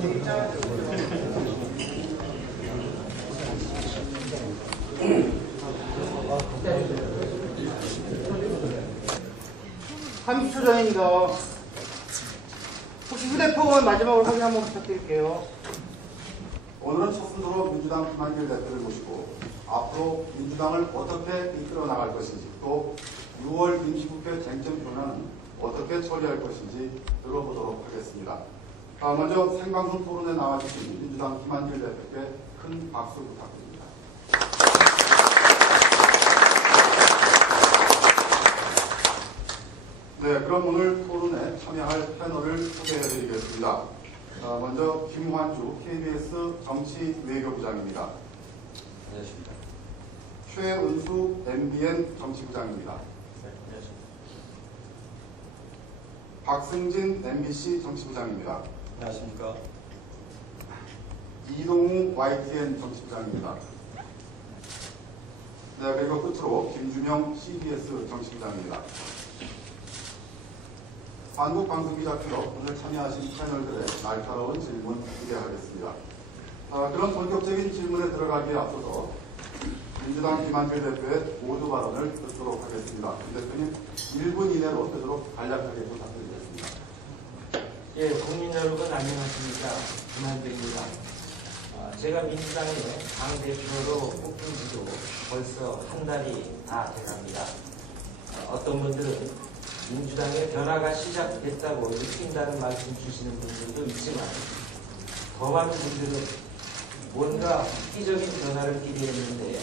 (30초) 전입니다. 혹시 휴대폰 마지막으로 확인 한번 부탁드릴게요. 오늘은 첫 순서로 민주당 김한길 대표를 모시고 앞으로 민주당을 어떻게 이끌어 나갈 것인지, 또 6월 임시국회 쟁점 현안은 어떻게 처리할 것인지 들어보도록 하겠습니다. 먼저 생방송 토론에 나와주신 민주당 김한길 대표께 큰 박수 부탁드립니다. 네, 그럼 오늘 토론에 참여할 패널을 소개해드리겠습니다. 먼저 김환주 KBS 정치외교부장입니다. 안녕하십니까. 최은수 MBN 정치부장입니다. 네, 안녕하십니까. 박승진 MBC 정치부장입니다. 안녕하십니까. 이동우 YTN 정치부장입니다. 네, 그리고 끝으로 김준영 CBS 정치부장입니다. 한국방송기자클럽 오늘 참여하신 패널들의 날카로운 질문 기대하겠습니다. 그럼 본격적인 질문에 들어가기에 앞서서 민주당 김한길 대표의 모두 발언을 듣도록 하겠습니다. 김 대표님 1분 이내로 되도록 간략하게 부탁드리겠습니다. 예, 국민 여러분 안녕하십니까. 김한길입니다. 제가 민주당의 당대표로 뽑힌 지도 벌써 한 달이 다 돼갑니다. 어떤 분들은 민주당의 변화가 시작됐다고 느낀다는 말씀 주시는 분들도 있지만 더 많은 분들은 뭔가 획기적인 변화를 기대했는데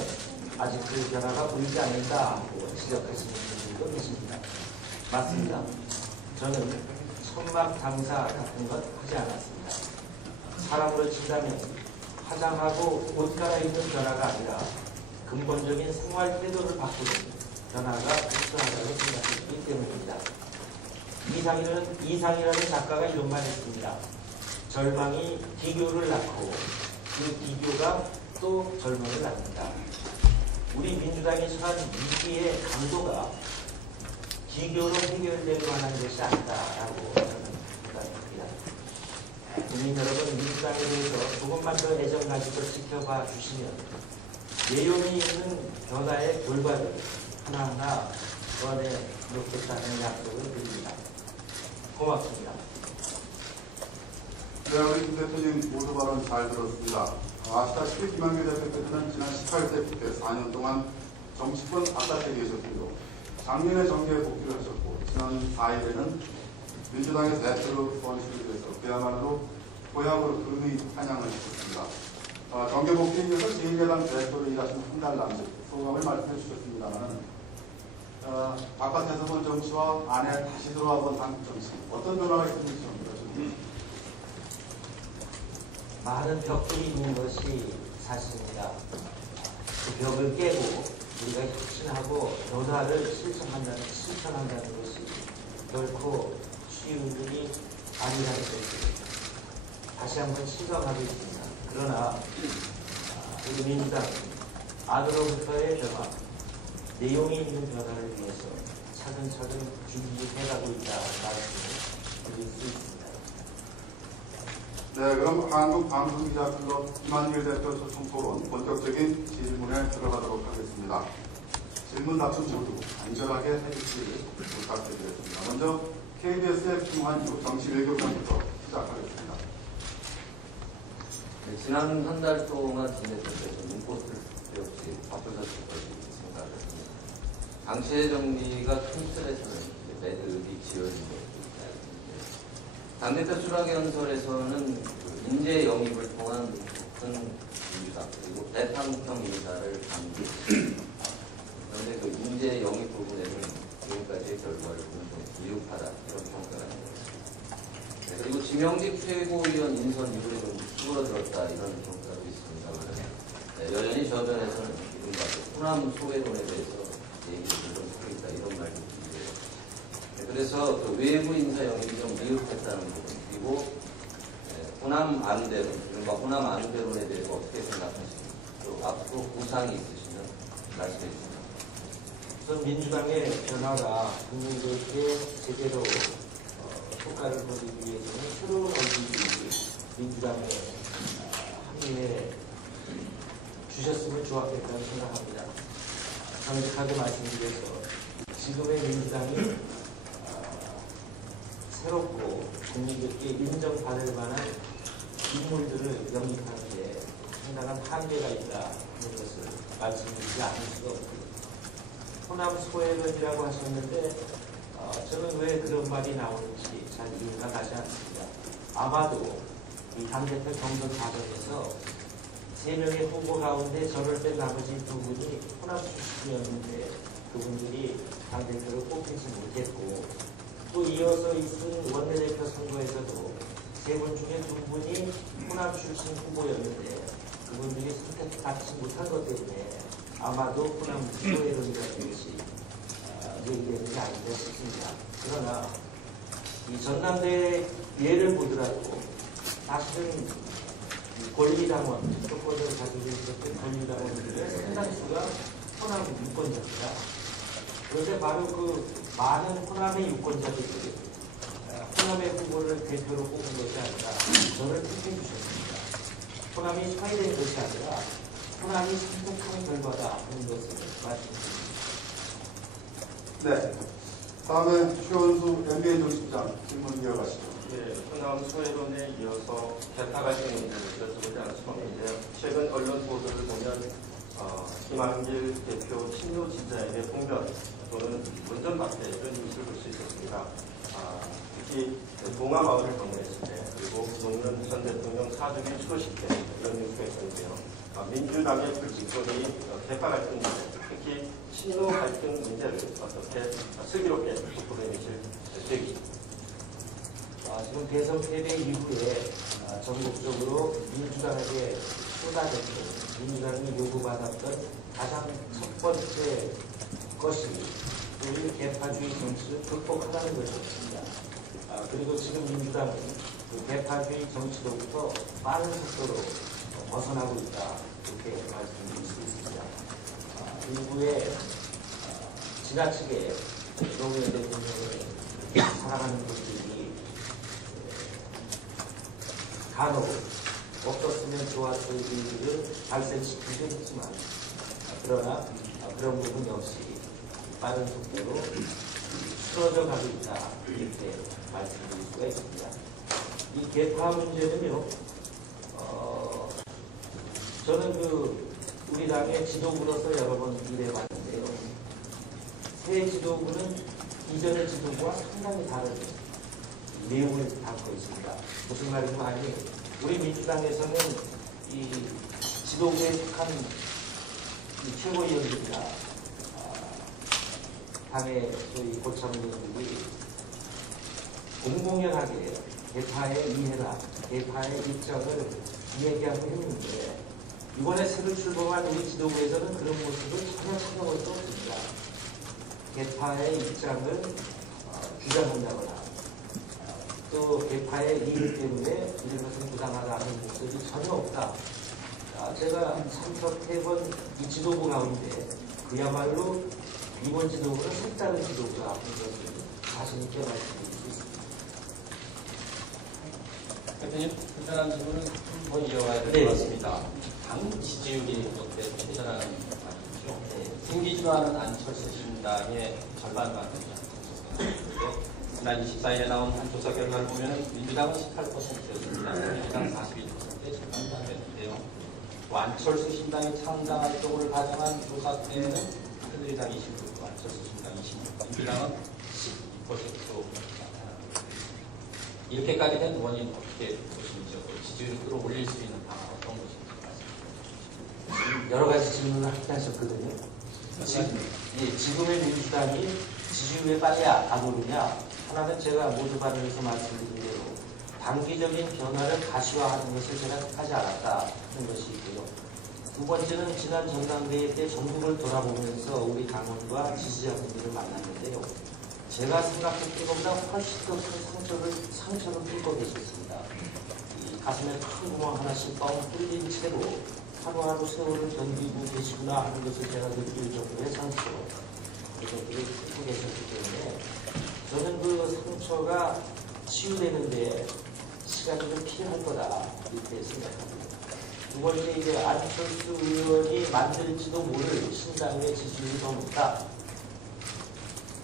아직 그 변화가 보이지 않는다고 지적하시는 분들도 계십니다. 맞습니다. 저는 천막 장사 같은 것 하지 않았습니다. 사람으로 친다면 화장하고 옷 갈아입는 변화가 아니라 근본적인 생활 태도를 바꾸는 변화가 필요하다고 생각했기 때문입니다. 이상이라는 작가가 이런 말 했습니다. 절망이 기교를 낳고 그 기교가 또 절망을 낳는다. 우리 민주당이 처한 위기의 강도가 기교로 해결될 만한 것이 아니다라고 저는 생각합니다. 국민 여러분, 민주당에 대해서 조금만 더 애정 가지고 지켜봐 주시면 내용이 있는 변화의 결과를 하나하나 도안해 놓겠다는 약속을 드립니다. 고맙습니다. 네, 우리 김 대표님 모두 발언 잘 들었습니다. 아시다시피 김한길 대표께서는 지난 18대부터 4년 동안 정치권 바깥에 계셨고요. 작년에 정계에 복귀를 하셨고 지난 4일에는 민주당의 대표로 선출이 돼서 그야말로 고향으로 금이 환영을 하셨습니다. 정계 복귀에 이어서 제1야당 대표로 일하신 한 달 남짓 소감을 말씀해 주셨습니다만 바깥에서 본 정치와 안에 다시 들어와 본 한국 정치 어떤 변화가 있는지 좀 여쭤봅니다. 많은 벽들이 있는 것이 사실입니다. 그 벽을 깨고 우리가 혁신하고 변화를 실천한다는 것이 결코 쉬운 일이 아니라는 것을 다시 한번 실감하고 있습니다. 그러나 우리 민주당 안으로부터의 변화, 내용이 있는 변화를 위해서 차근차근 준비해가고 있다는 말씀을 드릴 수 있습니다. 네, 그럼 한국방송기자클럽 김한길 대표 초청 토론 본격적인 질문에 들어가도록 하겠습니다. 질문 답변 모두 간절하게 해주시길 부탁드리겠습니다. 먼저 KBS의 김환주 정치외교부장부터 시작하겠습니다. 네, 지난 한 달 동안 지내셨던 눈꽃을 배웠지 바쁘셨을 것이 생각을 합니다. 당시의 정리가 큰 틀에서는 매듭이 지어진 것입니다. 당대표 수락연설에서는 그 인재 영입을 통한 높은 민주당 그리고 대탕경 인사를 강조했습니다. 그런데 그 인재 영입 부분에는 지금까지의 결과를 보면 좀 미흡하다 이런 평가가 있습니다. 네, 그리고 지명직 최고위원 인선 이후에 좀 줄어들었다 이런 평가도 있습니다만 네, 여전히 저변에서는 이른바 호남 소외론에 대해서 얘기를 좀 하고 있다 이런 말도 있는데요. 네, 그래서 그 외부 인사 영입이 좀 미흡했다는 부분 그리고 호남 안대론 이른바 호남 안대론에 대해서 어떻게 생각하시는지 또 앞으로 구상이 있으시면 말씀해 주십시오. 우선 민주당의 변화가 국민들께 제대로 효과를 보이기 위해서는 새로운 얼굴이 민주당에 합류해 주셨으면 좋았겠다는 생각합니다. 정직하게 말씀드려서 지금의 민주당이 새롭고 국민들께 인정받을 만한 인물들을 영입하는 데 상당한 한계가 있다는 것을 말씀드리지 않을 수가 없고요. 호남 소외론이라고 하셨는데 저는 왜 그런 말이 나오는지 잘 이해가 가지 않습니다. 아마도 이 당대표 경선 과정에서 3명의 후보 가운데 저를 뺀 나머지 2분이 호남 출신이었는데 그분들이 당대표를 뽑히지 못했고 또 이어서 있은 원내대표 선거에서도 3분 중에 2분이 호남 출신 후보였는데 그분들이 선택받지 못한 것 때문에 아마도 호남 소외론이라는 것이 얘기되는 게 아닌가 싶습니다. 그러나 이 전남대 예를 보더라도 사실은 권리당원, 조건을 가지고 있었던 권리당원들의 상당수가 호남 유권자입니다. 그런데 바로 그 많은 호남의 유권자들이 호남의 후보를 대표로 뽑은 것이 아니라 저를 택해 주셨습니다. 호남이 소외된 것이 아니라 호남이 선택한 결과다 하는 것을 말씀드립니다. 네. 다음에 최원수 MBA 정식장 질문 이어가시죠. 예, 호남 소외론에 이어서 개파 갈등 문제를 여쭤보지 않을 수가 없는데요. 최근 언론 보도를 보면 김한길 대표 친노 지지자에게 폭력 또는 운전박해 이런 뉴스를 볼 수 있었습니다. 특히 동아마을을 방문했을 때 그리고 노무현 전 대통령 사주기 추도식 때 이런 뉴스가 있었는데요. 민주당의 불집권이 개파 갈등 문제, 특히 친노 갈등 문제를 어떻게 슬기롭게 짚어내실 계획입니다. 지금 대선 패배 이후에 전국적으로 민주당에게 쏟아졌던 민주당이 요구받았던 가장 첫 번째 것이 우리 개파주의 정치를 극복하라는 것이었습니다. 그리고 지금 민주당은 그 개파주의 정치로부터 빠른 속도로 벗어나고 있다 이렇게 말씀드릴 수 있습니다. 일부의 지나치게 노무현 대통령을 사랑하는 분들이 간혹 없었으면 좋았을 일을 발생시키기도 했지만 그러나 그런 부분 역시 빠른 속도로 쓰러져 가고 있다 이렇게 말씀드릴 수가 있습니다. 이 개파 문제는요, 저는 우리 당의 지도부로서 여러 번 일해봤는데요. 새 지도부는 이전의 지도부와 상당히 다른 내용을 담고 있습니다. 무슨 말이냐면 아니 우리 민주당에서는 이 지도부에 속한 이 최고위원들이나 당의 소위 고참위원들이 공공연하게 개파의 이해나 개파의 입장을 이야기하고 했는데 이번에 새로 출범한 우리 지도부에서는 그런 모습을 전혀 찾아볼 수 없습니다. 개파의 입장을 주장한다거나 또 개파의 이익 때문에 이런 것은 부당하다는 모습이 전혀 없다. 제가 참석해본 이 지도부 가운데 그야말로 이번 지도부는 색다른 지도부다 하는 것을 자신 있게 말씀드릴 수 있습니다. 대표님, 불편한 부분은 더 이어가야 될 것 같습니다. 당 지지율이 어때 불편한 말이죠. 생기지도 않은 안철수 신당의 절반만 되지 않습니까? 지난 24일에 나온 한 조사 결과를 보면 민주당은 18%였습니다. 민주당 41%에 절반이 안 됐는데요. 또 안철수 신당의 창당 활동을 가정한 조사 때에는 새누리당 20%, 안철수 신당 26%, 민주당은 12%로 나타납니다. 이렇게까지 된 원인 어떻게 보시는지요? 지지율을 끌어올릴 수 있는 방안 어떤 것인지 말씀해 주십시오. 여러 가지 질문을 하셨거든요. 지금의 민주당이 지지율에 빨리 안 오르냐? 하나는 제가 모두 발언에서 말씀드린 대로 단기적인 변화를 가시화하는 것을 제가 택하지 않았다 하는 것이 있고요. 두 번째는 지난 전당대회 때 전국을 돌아보면서 우리 당원과 지지자분들을 만났는데요. 제가 생각했던 것보다 훨씬 더 큰 상처를 뚫고 계셨습니다. 이 가슴에 큰 구멍 하나씩 뻥 뚫린 채로 하루하루 세월을 견디고 계시구나 하는 것을 제가 느낄 정도의 상처, 그것들을 뚫고 계셨기 때문에 저는 그 상처가 치유되는데 시간이 좀 필요할 거다. 이렇게 생각합니다. 두 번째, 이제 안철수 의원이 만들지도 모를 신당의 지지율이 더 높다.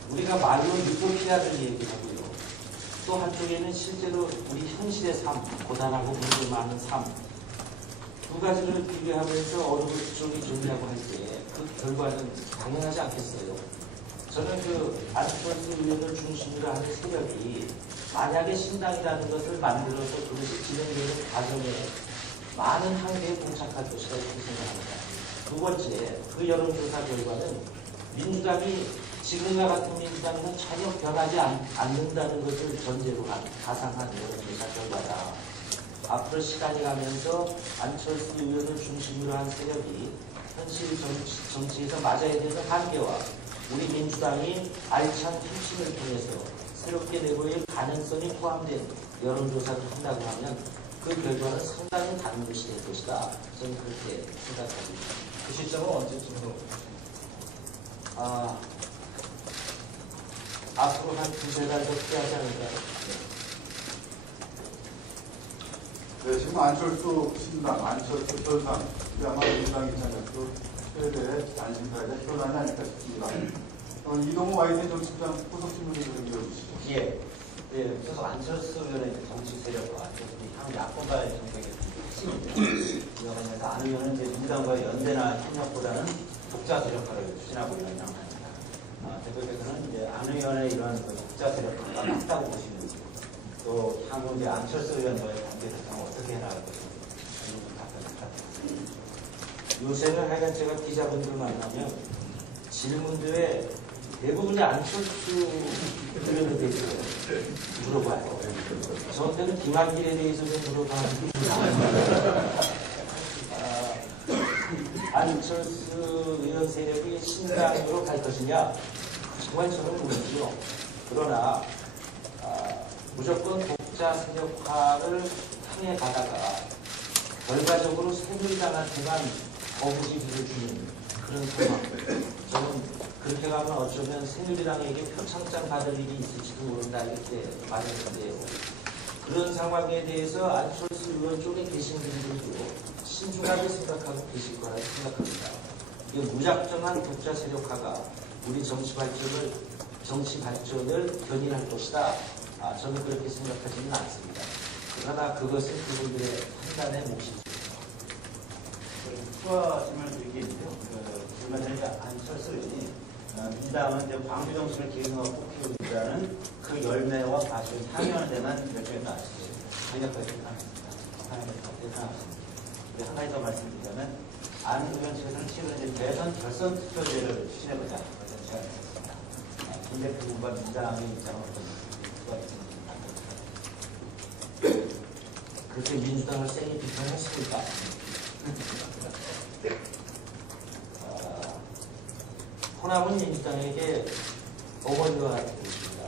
우리가 말로 유토피아를 얘기하고요. 또 한쪽에는 실제로 우리 현실의 삶, 고단하고 문제 많은 삶, 두 가지를 비교하면서 어느 쪽이 좋냐고 할 때 그 결과는 당연하지 않겠어요. 저는 그 안철수 의원을 중심으로 하는 세력이 만약에 신당이라는 것을 만들어서 그것이 진행되는 과정에 많은 한계에 봉착할 것이다 이렇게 생각합니다. 두 번째, 그 여론조사 결과는 민주당이 지금과 같은 민주당은 전혀 변하지 않는다는 것을 전제로 한 가상한 여론조사 결과다. 앞으로 시간이 가면서 안철수 의원을 중심으로 한 세력이 현실 정치에서 맞아야 되는 한계와 우리 민주당이 알찬 혁신을 통해서 새롭게 내보일 가능성이 포함된 여론조사를 한다고 하면 그 결과는 상당히 다른 것이 될 것이다. 저는 그렇게 생각합니다. 그 시점은 언제쯤으로? 앞으로 한 두세 달 더 필요하지 않을까요? 네, 지금 안철수 신당, 안철수 현상, 이게 아마 민주당이 참여했고 최대의 안심사의 현안이 아닐까 싶습니다. 이동호 YTN 정치부장 후속신문을 좀 이어주시죠. 예. 예, 그래서 안철수 의원의 정치 세력과 향 야권과의 정책의 핵심인데, 이와 관련해서 안 의원은 이제 민주당과의 연대나 협력보다는 독자 세력화를 추진하고 있는 상황입니다. 대표께서는 이제 안 의원의 이런 독자 세력화가 맞다고 보시는지, 또 향후 이제 안철수 의원과의 관계 설정을 어떻게 해나갈 것인지, 답변 부탁드립니다. 요새는 하여간 제가 기자분들 만나면 질문들에 대부분이 안철수 의원에 대해서 물어봐요. 저한테는 김한길에 대해서 좀 물어봐도 안철수 의원 세력이 신당으로 갈 것이냐? 정말 저는 모르죠. 그러나 무조건 독자 세력화를 향해 가다가 결과적으로 새누리당한테만 거부지기를 주는 그런 상황. 저는 그렇게 가면 어쩌면 새누리당에게 표창장 받을 일이 있을지도 모른다 이렇게 말했는데요. 그런 상황에 대해서 안철수 의원 쪽에 계신 분들도 신중하게 생각하고 계실 거라고 생각합니다. 이 무작정한 독자 세력화가 우리 정치 발전을 견인할 것이다. 저는 그렇게 생각하지는 않습니다. 그러나 그것은 그분들의 판단의 몫이죠. 추가 질문을 드릴 게 있는데요. 얼마 전에 안철수 의원이 민주당은 이제 광주 정신을 계승하고 키우기보다는 그 열매와 과실을 향유하는 데만 열정이 나왔어요. 강력하게 나왔습니다. 한 가지 더 말씀드리자면 안 의원 측에서는 최근 이제 대선 결선 투표제를 추진해보자 그런 제안을 했습니다. 근데 그 부분과 민주당의 입장은 어떤지 그렇게 민주당을 세게 비판했습니까? 호남은 민주당에게 어머니와 같은 것입니다.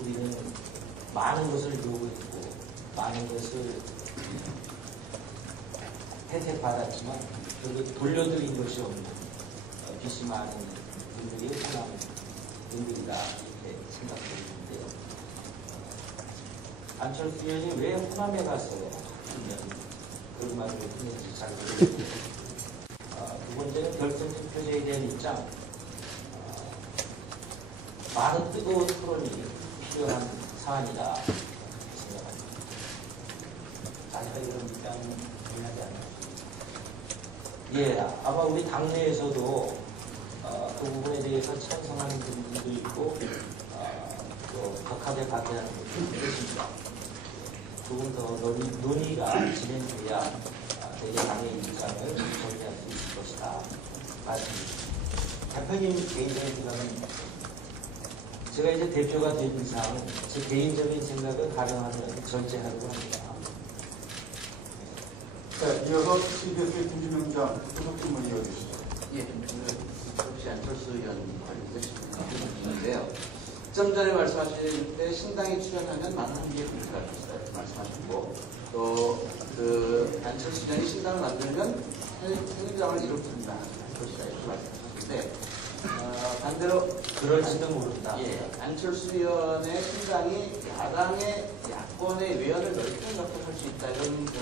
우리는 많은 것을 요구했고 많은 것을 혜택받았지만 그리고 돌려드린 것이 없는 빚이 많은 분들이 호남 분들이다 이렇게 생각되는데요. 안철수 의원이 왜 호남에 가서 그런 말을 했는지 잘 모르겠습니다. 두 번째는 결선 투표제에 대한 입장. 많은 뜨거운 토론이 필요한 사안이다 생각합니다. 자세히 이런 입장은 동의하지 않나요? 예, 아마 우리 당내에서도 그 부분에 대해서 찬성하는 분들도 있고 또 격하게 반대하는 분들도 있습니다. 조금 더 논의가 진행돼야 대개 당의 입장을 정리할 수 있을 것이다 말씀드립니다. 대표님 개인적인 생각은 제가 이제 대표가 된 이상 제 개인적인 생각을 가능하면 절제하려고 합니다. 네, 이어서 CBS의 김준영 기자 후속신문 이어주시죠. 예, 역시 안철수 의원 관련된 질문인데요. 좀 전에 말씀하실 때 신당에 출연하면 많은 한계에 부딪힐 것이다 말씀하셨고 또 그 안철수 의원이 신당을 만들면 새누리당을 이롭습니다 할 것이다 이렇게 말씀하셨는데 반대로 그럴지도 모른다. 예, 안철수 의원의 신당이 야권의 외연을 넓게 접근할 수 있다 이런 그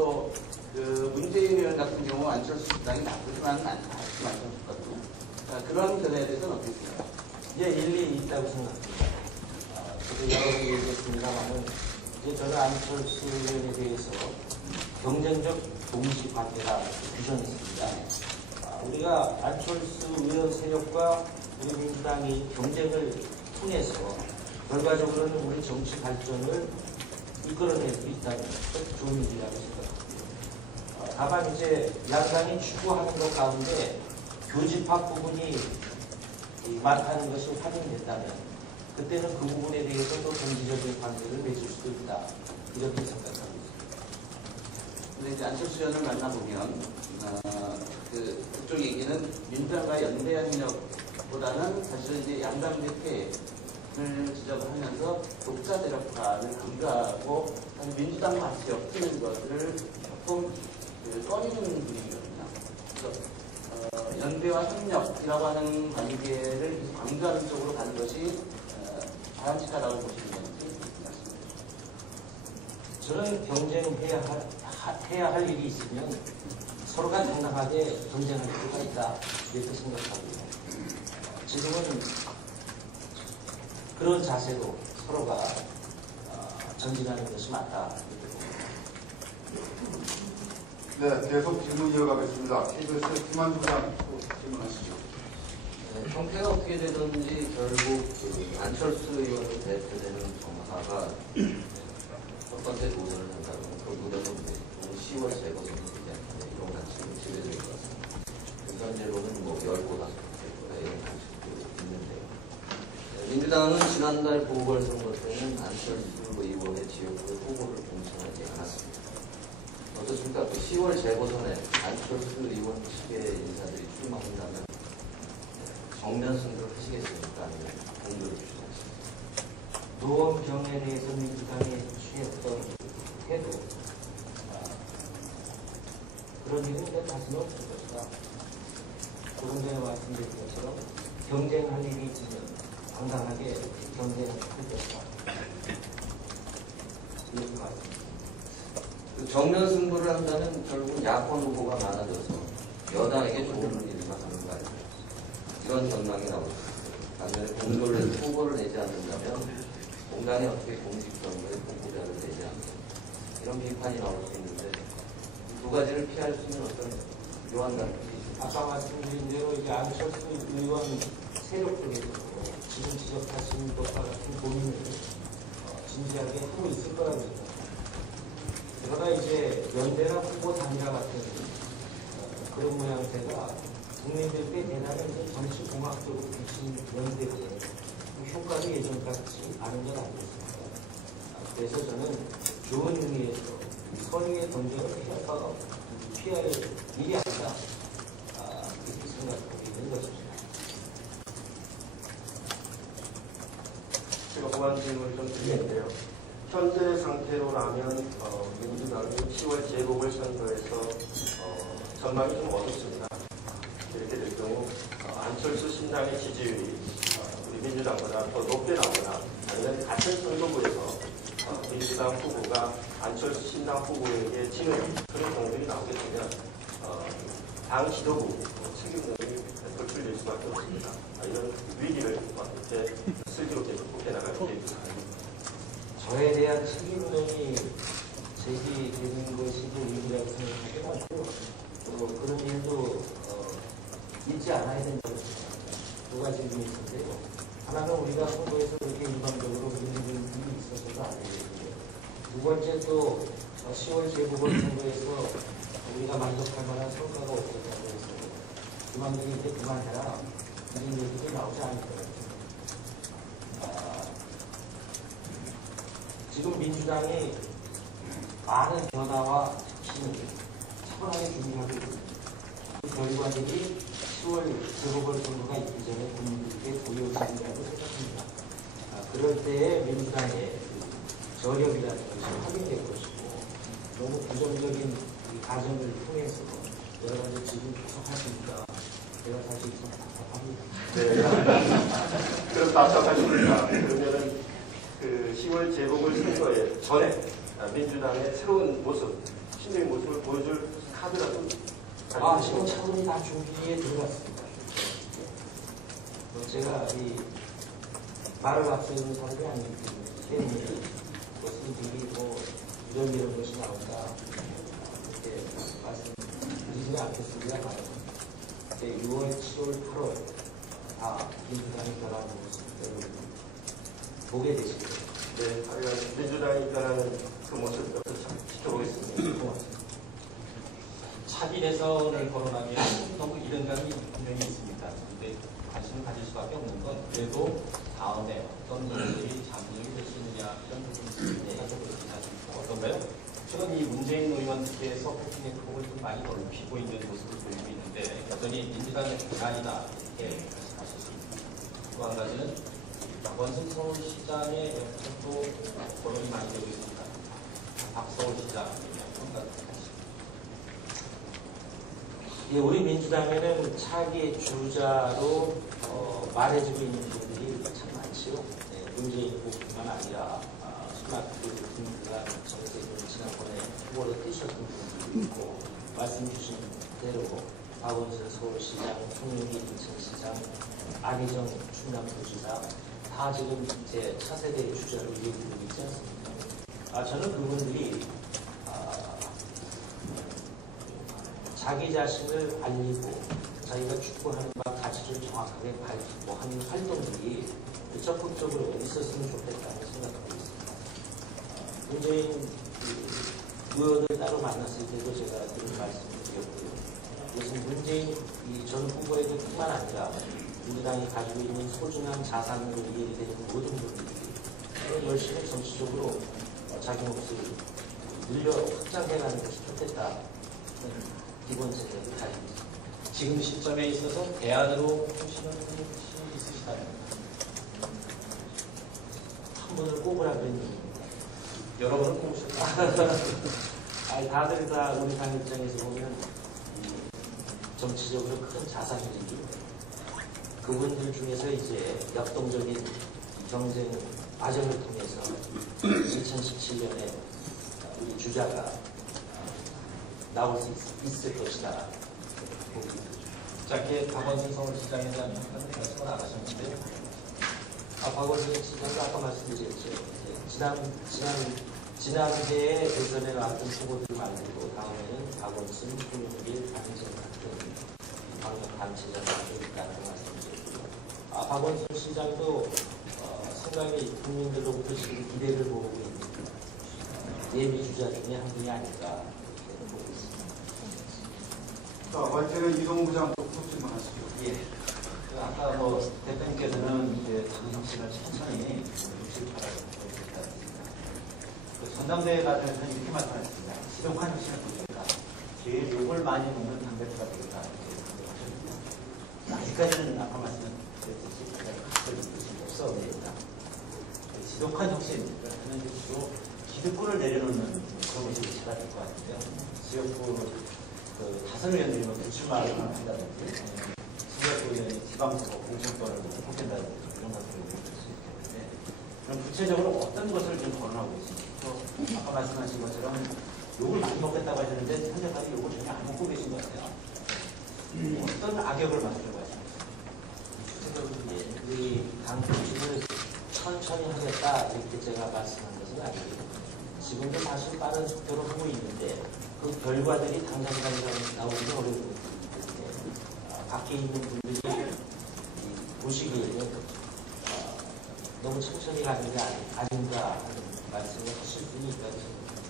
또 그 문재인 의원 같은 경우 안철수 시장이 나쁘지만은 않다 이렇게 말씀하셨거든요. 그런 점에 대해서는 어떻게 생각하세요? 예, 일리 있다고 생각합니다. 저도 여러 번 얘기했습니다만은 이제 저는 안철수 의원에 대해서 경쟁적 동시 관계라 규정했습니다. 우리가 안철수 의원 세력과 우리 민주당이 경쟁을 통해서 결과적으로는 우리 정치 발전을 이끌어낼 수 있다는 것은 좋은 일이라고 생각합니다. 다만 이제 양당이 추구하는 것 가운데 교집합 부분이 많다는 것이 확인됐다면 그때는 그 부분에 대해서 또 정치적인 관계를 맺을 수도 있다 이렇게 생각하고 있습니다. 근데 이제 안철수 의원을 만나보면 그쪽 얘기는 민주당과 연대한 협력보다는 사실은 이제 양당 대패를 지적하면서 독자 대력화를 강조하고 사실 민주당과 같이 엮이는 것을 조금 꺼리는 분위기거든요. 그래서 연대와 협력이라고 하는 관계를 계속 강조하는 쪽으로 가는 것이 바람직하다고 보시는 건지 말씀해 주세요. 저는 경쟁해야 할 일이 있으면 서로가 당당하게 경쟁할 필요가 있다 이렇게 생각합니다. 지금은 그런 자세로 서로가 전진하는 것이 맞다. 네, 계속 질문 이어가겠습니다. KBS 김한주 부장 질문하시죠. 형태가 어떻게 되든지 결국 안철수 의원이 대표되는 정파가 첫 번째 도전을 한다면 그 무대도 10월 재보선이 되지 않겠냐 이런 관측이 지배될 것 같습니다. 현재로는 뭐 10보다 이런 관측도 있는데요. 민주당은 지난달 보궐선거 때는 안철수 의원의 지역구 후보를 공천하지 않았습니다. 어떻습니까? 10월 재보선에 안철수 의원 측의 인사들이 출마한다면 정면 승부를 하시겠습니까? 아니면 공조를 주시겠습니까? 노원 경에 대해서 민주당이 취했던 태도 그런 일은 다시는 없을 것이다. 조금 전에 말씀드린 것처럼 경쟁할 일이 있으면 당당하게 경쟁할 것이다. 이렇게 말씀드립니다. 정면 승부를 한다면 결국은 야권 후보가 많아져서 여당에게 좋은 일만 하는 거 아니에요. 이런 전망이 나오고 있습니다. 반면에 후보를 내지 않는다면 공당이 어떻게 공직선거에 후보자를 내지 않는다. 이런 비판이 나올 수 있는데 두 가지를 피할 수 있는 어떤 묘한 단점이 있습니다. 아까 말씀드린 대로 이제 안철수 의원 세력 쪽에서도 지금 지적하신 것과 같은 고민을 진지하게 하고 있을 거라고 생각합니다. 그러나 이제 연대나 후보 단일화 같은 그런 모양새가 국민들께 대단히 이제 정치 공학적으로 비친 연대인데 효과도 예전 같지 않은 건 아니겠습니까? 그래서 저는 좋은 의미에서 선의의 경쟁을 피할 일이 아니다 이렇게 생각하고 있는 것입니다. 제가 보완 질문을 좀 드리는데요. 현재 상태로라면 민주당이 10월 재보궐선거에서 전망이 좀 어둡습니다. 이렇게 될 경우 안철수 신당의 지지율이 우리 민주당보다 더 높게 나오거나 아니면 같은 선거구에서 민주당 후보가 안철수 신당 후보에게 지는 그런 경우들이 나오게 되면 당 지도부 책임론이 돌출될 수밖에 없습니다. 이런 위기를 어떻게 슬기롭게 극복해 나갈 계획입니다. 저에 대한 책임론이 제기되는 것이 의미라고 생각하지 않고 그런 일도 있지 않아야 된다고 생각합니다. 두 가지 의미 있는데요. 하나는 우리가 선거에서 그렇게 일반적으로 문제된 일이 있어서도 안 되겠고요. 두 번째 또 10월 재보궐선거에서 우리가 만족할 만한 성과가 없었다고 해서 그만들이 이제 그만해라 이런 얘기도 나오지 않을 것 같습니다. 지금 민주당이 많은 변화와 혁신을 차분하게 준비하고 있습니다. 그 결과들이 10월 재보궐선거가 있기 전에 국민들께 보여지리라고 생각합니다. 그럴 때에 민주당의 저력이라는 것이 확인될 것이고 너무 부정적인 이 과정을 통해서 여러 가지 지금 계속하시니까 제가 사실 좀 답답합니다. 네. 그럼 답답하십니까? 그러면은 그 10월 재보궐선거에 전에 민주당의 새로운 모습, 혁신적인 모습을 보여줄 카드라도 지금 차분히 다 준비에 들어갔습니다. 제가 이 말을 앞세우는 사람이 아니기 때문에 무슨 일이 이런 것이 나온다 이렇게 말씀드리지는 않겠습니다만 6월, 7월, 8월 다 민주당이 변하는 모습들을 보게 되시죠. 네, 과연 민주당이 변하는 그 모습을 지켜보겠습니다. 고맙습니다. 차기 대선을 거론하면 너무 이런 감이 분명히 있습니다. 근데 관심을 가질 수밖에 없는 건 그래도 다음에 어떤 분들이 잠정이 될 수 있느냐 이런 부분이 어떤가요? 최근 이 문재인 의원 특히에서 패킹의 폭을 좀 많이 넓히고 있는 모습을 보이고 있는데 여전히 민주당의 비난이다 이렇게 말씀하실 수 있습니다. 또 한 가지는 박원순 서울시장의 역할도 거론이 많이 되고 있습니다. 박서울시장의 평가를 예, 우리 민주당에는 차기 주자로 말해주고 있는 분들이 참 많지요. 네, 문재인 후보뿐만 아니라 스마트 분들과 정세균 지난번에 후보로 뛰셨던 분들도 있고 말씀 주신 대로 박원순 서울시장, 송영기 인천시장, 안희정 충남도지사 다 지금 이제 차세대 주자로 얘기되고 있지 않습니까? 저는 그분들이 자기 자신을 알리고 자기가 추구하는 바 가치를 정확하게 밝히고 하는 활동들이 적극적으로 있었으면 좋겠다는 생각하고 있습니다. 문재인 의원을 따로 만났을 때도 제가 이런 말씀을 드렸고요. 무슨 문재인 전 후보에게 뿐만 아니라 민주당이 가지고 있는 소중한 자산으로 이해되는 모든 분들이 열심히 정치적으로 자기 몫을 늘려 확장해가는 것이 좋겠다. 기본 생각을 가지고 있습니다. 지금 시점에 있어서 대안으로 보시는 분이 있으시다면 한 분을 꼽으라 그랬는데 여러분을 꼽으셨다. 다들 다 우리 당 입장에서 보면 정치적으로 큰 자산들이 그분들 중에서 이제 역동적인 경쟁 과정을 통해서 2017년에 우리 주자가 나올 수 있을 것이다. 짧게 박원순 서울시장에 대한 평가는 말씀을 안 하셨는데요. 박원순 시장도 아까 말씀드렸죠. 지난해에 대선에 나왔던 후보들 말고 다음에는 박원순, 홍영길, 안희정 같은 방역 단체장이 있다는 말씀드렸고요. 박원순 시장도 상당히 국민들로부터 지금 기대를 보고 있는 예비 주자 중에 한 분이 아닐까 이렇게 보고 있습니다. 자, 마이크는 이동훈 부장 좀 질문 하시죠. 예. 아까 대표님께서는 이제 당 정치를 천천히 68을 전당대회 과정에서는 이렇게 말씀하셨습니다. 지독한 혁신을 보여주겠다. 제일 욕을 많이 먹는 당대표가 되겠다. 이렇게 아직까지는 아까 말씀드렸듯이 각설이 없어 보입니다. 지독한 혁신을 하는 게 주로 기득권을 내려놓는 그런 것이 제가 될 것 같은데요. 지역구 다선 의원들이 불출마를 한다든지 지역구 의원이 지방선거 공천권을 회복된다든지 이런 것들을 얘기할 수 있겠는데 그럼 구체적으로 어떤 것을 좀 거론하고 계십니까? 또 아까 말씀하신 것처럼 욕을 많이 먹겠다고 하셨는데 현재까지 욕을 전혀 안 먹고 계신 것 같아요. 어떤 악역을 맡으려고 하십니까? 우리 당 조직을 천천히 하겠다 이렇게 제가 말씀한 것은 아니고 지금도 사실 빠른 속도로 하고 있는데 그 결과들이 당장이라고 나오기는 어려운 부분이기 때문에 밖에 있는 분들이 보시기에는 너무 천천히 가는 게 아닌가 하는 말씀을 하실 분이 있다고 생각합니다.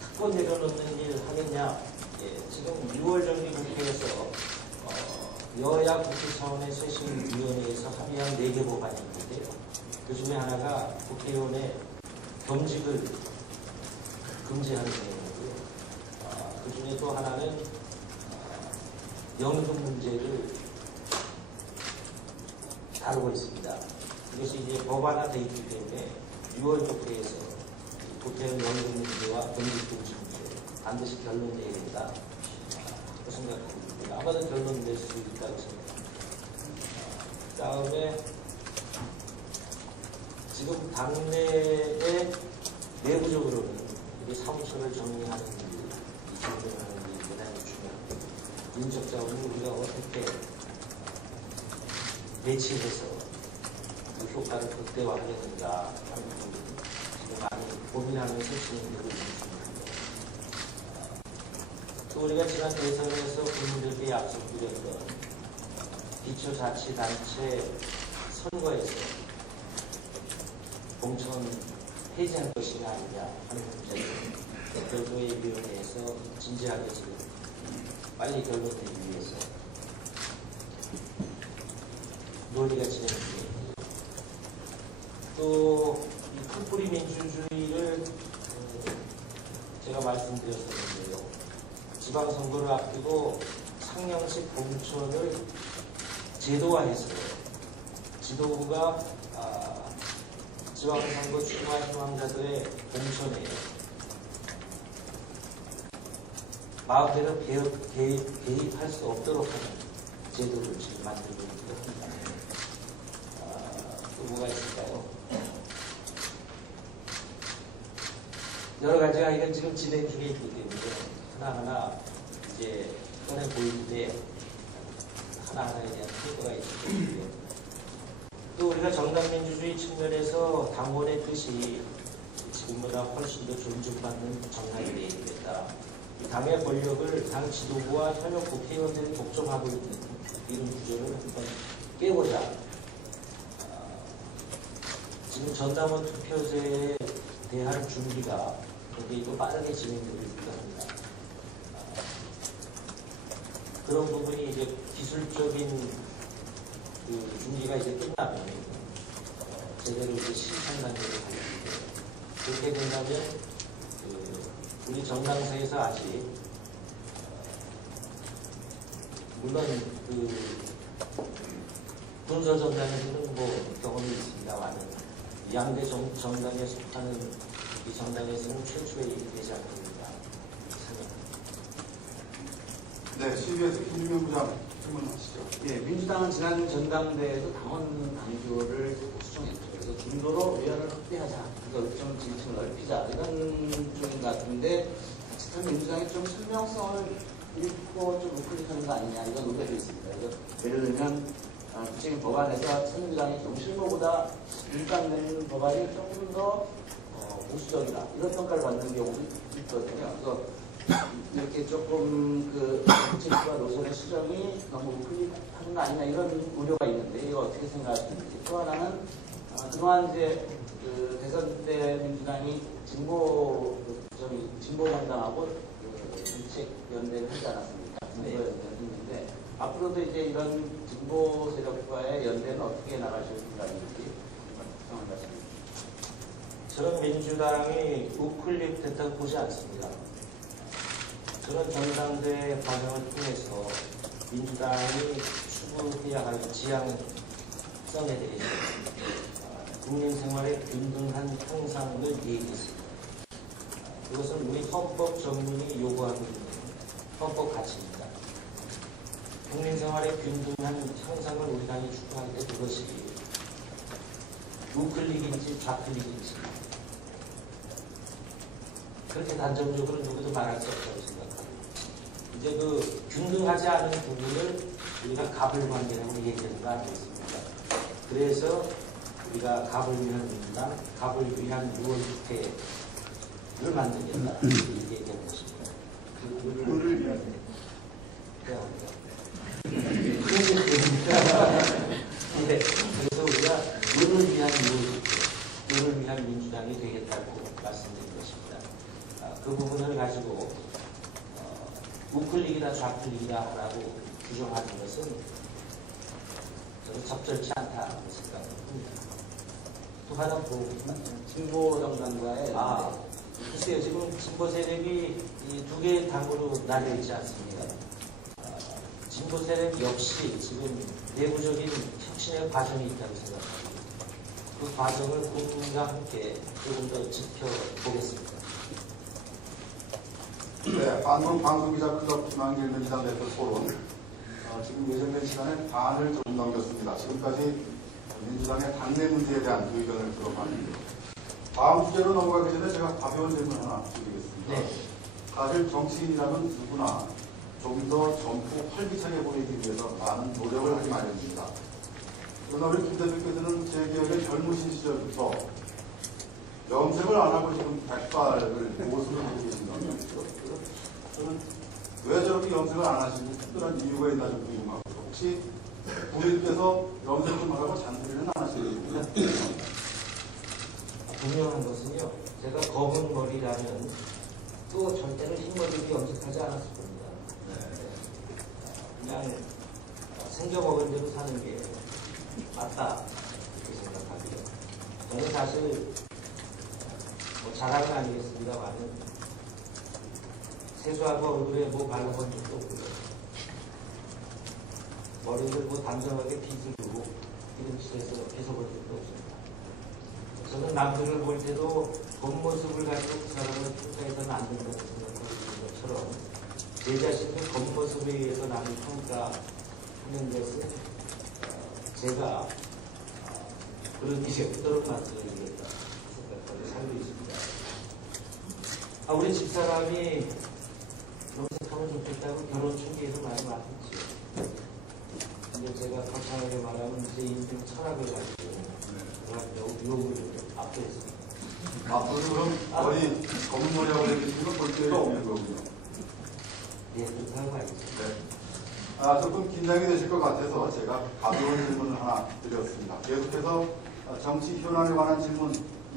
특권 내려놓는 일 하겠냐? 지금 6월 정기 국회에서 여야 국회 차원의 쇄신위원회에서 합의한 4개 법안이 있는데요. 그 중에 하나가 국회의원의 겸직을 금지하는 내용이고요. 그 중에 또 하나는 연금 문제를 다루고 있습니다. 이것이 이제 법안화되어 있기 때문에 6월 국회에서 국회의원 연금 문제와 겸직 금지 문제 반드시 결론내야 된다. 그 생각합니다. 아마도 결론 낼 수 있다고 생각합니다. 다음에 지금 당내에 내부적으로는 우리 사무소를 정리하는 일, 정리하는 일이 대단히 중요합니다. 인적 자원을 우리가 어떻게 배치해서 그 효과를 극대화하려는가 하는 부분 지금 많이 고민하면서 진행되고 있습니다. 또 우리가 지난 대선에서 국민들께 약속드렸던 기초자치단체 선거에서 공천 해제할 것이냐 아니냐 하는 문제를 별도의 위원회에서 진지하게 지금 빨리 결론내기 위해서 논의가 진행됩니다. 또 이 풀뿌리 민주주의를 제가 말씀드렸었는데요. 지방선거를 앞두고 상령식 공천을 제도화해서 지도부가 지방선거 출마 희망자들의 공천에 마음대로 개입할 수 없도록 하는 제도를 지금 만들고 있습니다. 또 뭐가 있을까요? 여러 가지가 이건 지금 진행 중에 있기 때문에 하나하나 이제 꺼내 보이는데 하나하나에 대한 효과가 있을 텐데요. 또 우리가 정당민주주의 측면에서 당원의 뜻이 지금보다 훨씬 더 존중받는 정당이 되어야 되겠다. 이 당의 권력을 당 지도부와 현역 국회의원들이 독점하고 있는 이런 구조를 한번 깨보자. 지금 전당원 투표제에 대한 준비가 굉장히 또 빠르게 진행되고 있기도 합니다. 그런 부분이 이제 기술적인 그 준비가 이제 끝나면 제대로 이제 실천 단계를 가는데 그렇게 된다면 우리 정당사에서 아직 물론 그 군서 정당에서는 뭐 경험이 있습니다만은 양대 정당에 속하는 이 정당에서는 최초의 일이 되지 않습니다. 네, CBS 김준명 부장 질문하시죠. 예, 민주당은 지난 전당대회에서 당원 당규를 수정했죠. 그래서 중도로 의원을 확대하자, 그래서 좀 지지층을 넓히자 이런 쪽인 것 같은데 자칫하면 민주당이 좀 설명성을 잃고 좀 우클릭하는 거 아니냐 이런 의견도 있습니다. 그래서 예를 들면 구체적인 법안에서 새누리당이 좀 실무보다 민주당 내는 법안이 조금 더 보수적이다 이런 평가를 받는 경우도 있거든요. 그래서 이렇게 조금 그 정책과 노선의 수정이 너무 우클릭하는 거 아니냐 이런 우려가 있는데 이거 어떻게 생각하시는지. 또 하나는 그동안 이제 그 대선 때 민주당이 진보 정당하고 정책 연대를 하지 않았습니까? 진보 연대를 했는데 앞으로도 이제 이런 진보 세력과의 연대는 어떻게 나가실 생각인지 정한 말씀입니다. 저는 민주당이 우클릭 됐다고 보지 않습니다. 저는 전당대회 과정을 통해서 민주당이 추구해야 할 지향성에 대해서 국민 생활의 균등한 향상을 얘기했습니다. 그것은 우리 헌법 전문이 요구하고 있는 헌법 가치입니다. 국민 생활의 균등한 향상을 우리 당이 추구할 때 그것이 우클릭인지 좌클릭인지 그렇게 단정적으로 누구도 말할 수 없다고 생각합니다. 이제 그 균등하지 않은 부분을 우리가 갑을관계라고 얘기하는 거 아니겠습니까? 그래서 우리가 갑을 위한 민주당, 갑을 위한 유월국회를 만들겠다 이렇게 얘기하는 것입니다. 그를 위한 네, 그래서 우리가 을을 위한 유월국회, 을을 위한 민주당이 되겠다고 말씀드린 것입니다. 그 부분을 가지고 우클릭이다 좌클릭이다 하라고 규정하는 것은 저는 적절치 않다고 생각합니다. 또 하나 뭐 진보 정당과의 글쎄요, 지금 진보 세력이 이 두 개의 당으로 나뉘어 있지 않습니까? 진보 세력 역시 지금 내부적인 혁신의 과정이 있다고 생각합니다. 그 과정을 국민과 함께 조금 더 지켜보겠습니다. 네, 방송기자 클럽 김한길 민주당 대표 토론. 지금 예정된 시간에 반을 좀 넘겼습니다. 지금까지 민주당의 당내 문제에 대한 그 의견을 들어봤는데 다음 주제로 넘어가기 전에 제가 가벼운 질문 하나 드리겠습니다. 네. 사실 정치인이라면 누구나 좀 더 젊고 활기차게 보이기 위해서 많은 노력을 하기 마련입니다. 그러나 우리 김 대표께서는 제 기억에 젊으신 시절부터 염색을 안 하고 지금 백발을 모습을 하고 계신다면 저는 왜 저렇게 염색을 안 하시고 특별한 이유가 있나 좀 궁금하고 혹시 부인께서 염색 좀 하라고 잔소리는 안 하시는지 분명한 것은요, 제가 검은 머리라면 또 절대로 흰 머리를 염색하지 않았을 겁니다. 그냥 생겨먹은 대로 사는 게 맞다 이렇게 생각하고요. 저는 사실 뭐 자랑은 아니겠습니다만은 세수하고 얼굴에 뭐 발라본 적도 없고요. 머리를 뭐 단정하게 빗을 두고 기름칠해서 빗어본 적도 없습니다. 저는 남들을 볼 때도 겉모습을 가지고 그 사람을 평가해서는 안 된다고 생각하고 있는 것처럼 제 자신도 겉모습에 의해서 남을 평가하는 것은 제가 그런 일이 없도록 만들어야겠다 생각하고 살고 있습니다. 우리 집사람이 염색하면 좋겠다고 결혼 준비에서 많이 맡았죠. 근데 제가 거창하게 말하면 제 인생 철학을 가지고 욕을 앞에 했습니다. 앞으로 그럼 머리 검은 머리하고 해주신 건 볼 기회가 없는 거군요. 예, 그렇게 하고 알겠습니다. 네. 조금 긴장이 되실 것 같아서 제가 가벼운 질문을 하나 드렸습니다. 계속해서 정치 현안에 관한 질문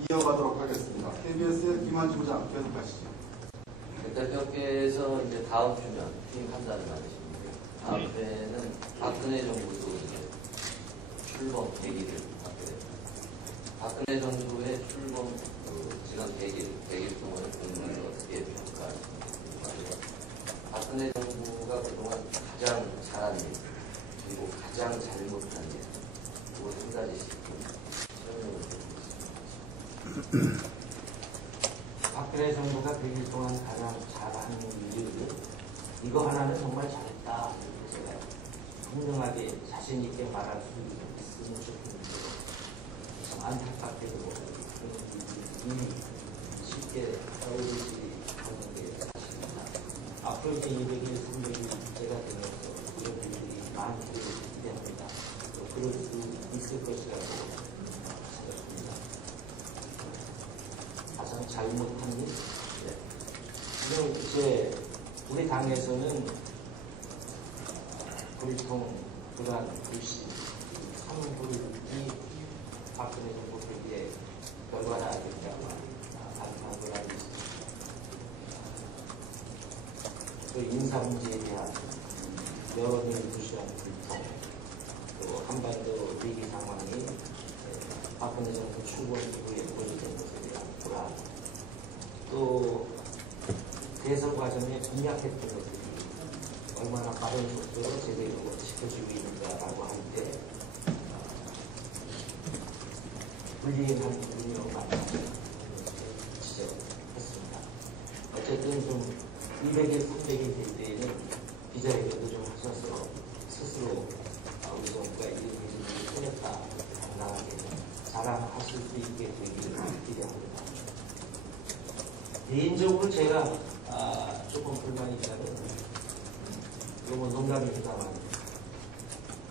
이어가도록 하겠습니다. KBS의 김한주 부장 계속하시죠. 대표께서 이제 다음 주면 팀 판단을 받으시는데 다음 주에는 박근혜 정부도 이제 출범 계기를 받게 됩니다. 박근혜 정부의 출범 지난 100일 동안의 공무원을 어떻게 평가하시는지 박근혜 정부가 그동안 가장 잘한 일 그리고 가장 잘못한 일 그거 한 가지씩 설명을 드리겠습니다. 박근혜 정부가 100일 동안 가장 잘한 일을 이거 하나는 정말 잘했다. 이렇게 제가 분명하게 자신 있게 말할 수 있으면 좋겠는데 참 안타깝게도 그런 일이 쉽게 떠오르지 않는 게 사실입니다. 앞으로 이제 200일, 300일 제가 되면서 그런 일들이 많이 기대합니다. 또 그럴 수 있을 것이라고 생각합니다. 가장 잘못한 일? 지금 이제 우리 당에서는 불통, 불안, 불신, 3불이 박근혜 정부 회기에 결과나 된다고 발표한 걸 알고 있습니다. 또 인사 문제에 대한 여론을 무시한 불통, 또 한반도 위기 상황이 박근혜 정부 출범 이후에 보여진 것에 대한 불안, 또 대선 과정에 공약했던 것들이 얼마나 빠른 속도로 제대로 지켜지고 있는가라고 할 때 불리한 부분이 너무 많다는 지적했습니다. 어쨌든 좀 200일, 300일 될 때에는 기자회견도 좀 하셔서 스스로 우리 정부가 이런 일을 해냈다 당당하게 자랑하실 수 있게 되기를 기대합니다. 개인적으로 제가 조금 불만이 있다면 이거 뭐 농담입니다만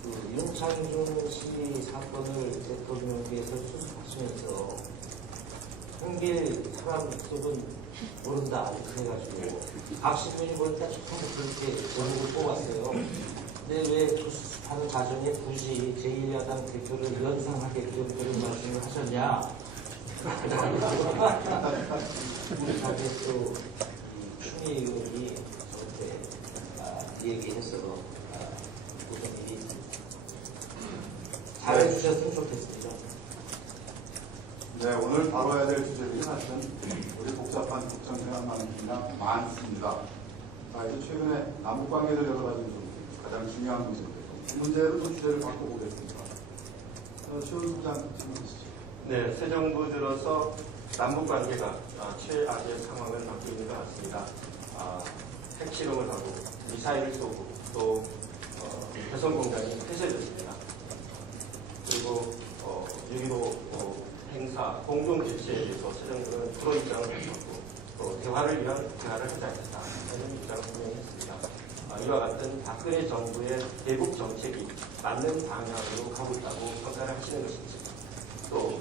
그 윤창중 씨 사건을 대통령께서 수습하시면서 한길 사람 속은 모른다 이렇게 해가지고 각 신문이 보니까 처음부터 그렇게 제목을 뽑았어요. 근데 왜 그 수습하는 과정에 굳이 제1야당 대표를 연상하게끔 그런 말씀을 하셨냐? 우리 가게 또 추미 의원이 저한테 얘기해서 무슨 일이 잘해주셨으면 좋겠습니다. 네, 오늘 다뤄야 될 주제들이 사실은 우리 복잡한 국정 현안만큼이나 많습니다. 이제 최근에 남북 관계들 여러 가지 좀 가장 중요한 문제인데 이 문제로 좀 주제를 바꿔보겠습니다. 최훈 부장 질문하시죠. 네, 새 정부 들어서 남북 관계가 최악의 상황을 갖고 있는 것 같습니다. 핵실험을 하고 미사일을 쏘고 또 해son 공장이 폐쇄됐습니다. 그리고 6.15 행사, 공동 개최에 대해서 최종적으로는 불어 입장을 밝혔고 또 대화를 위한 대화를 하지 않겠다 하는 입장을 분명했습니다. 이와 같은 박근혜 정부의 대북 정책이 맞는 방향으로 가고 있다고 평가를 하시는 것인지 또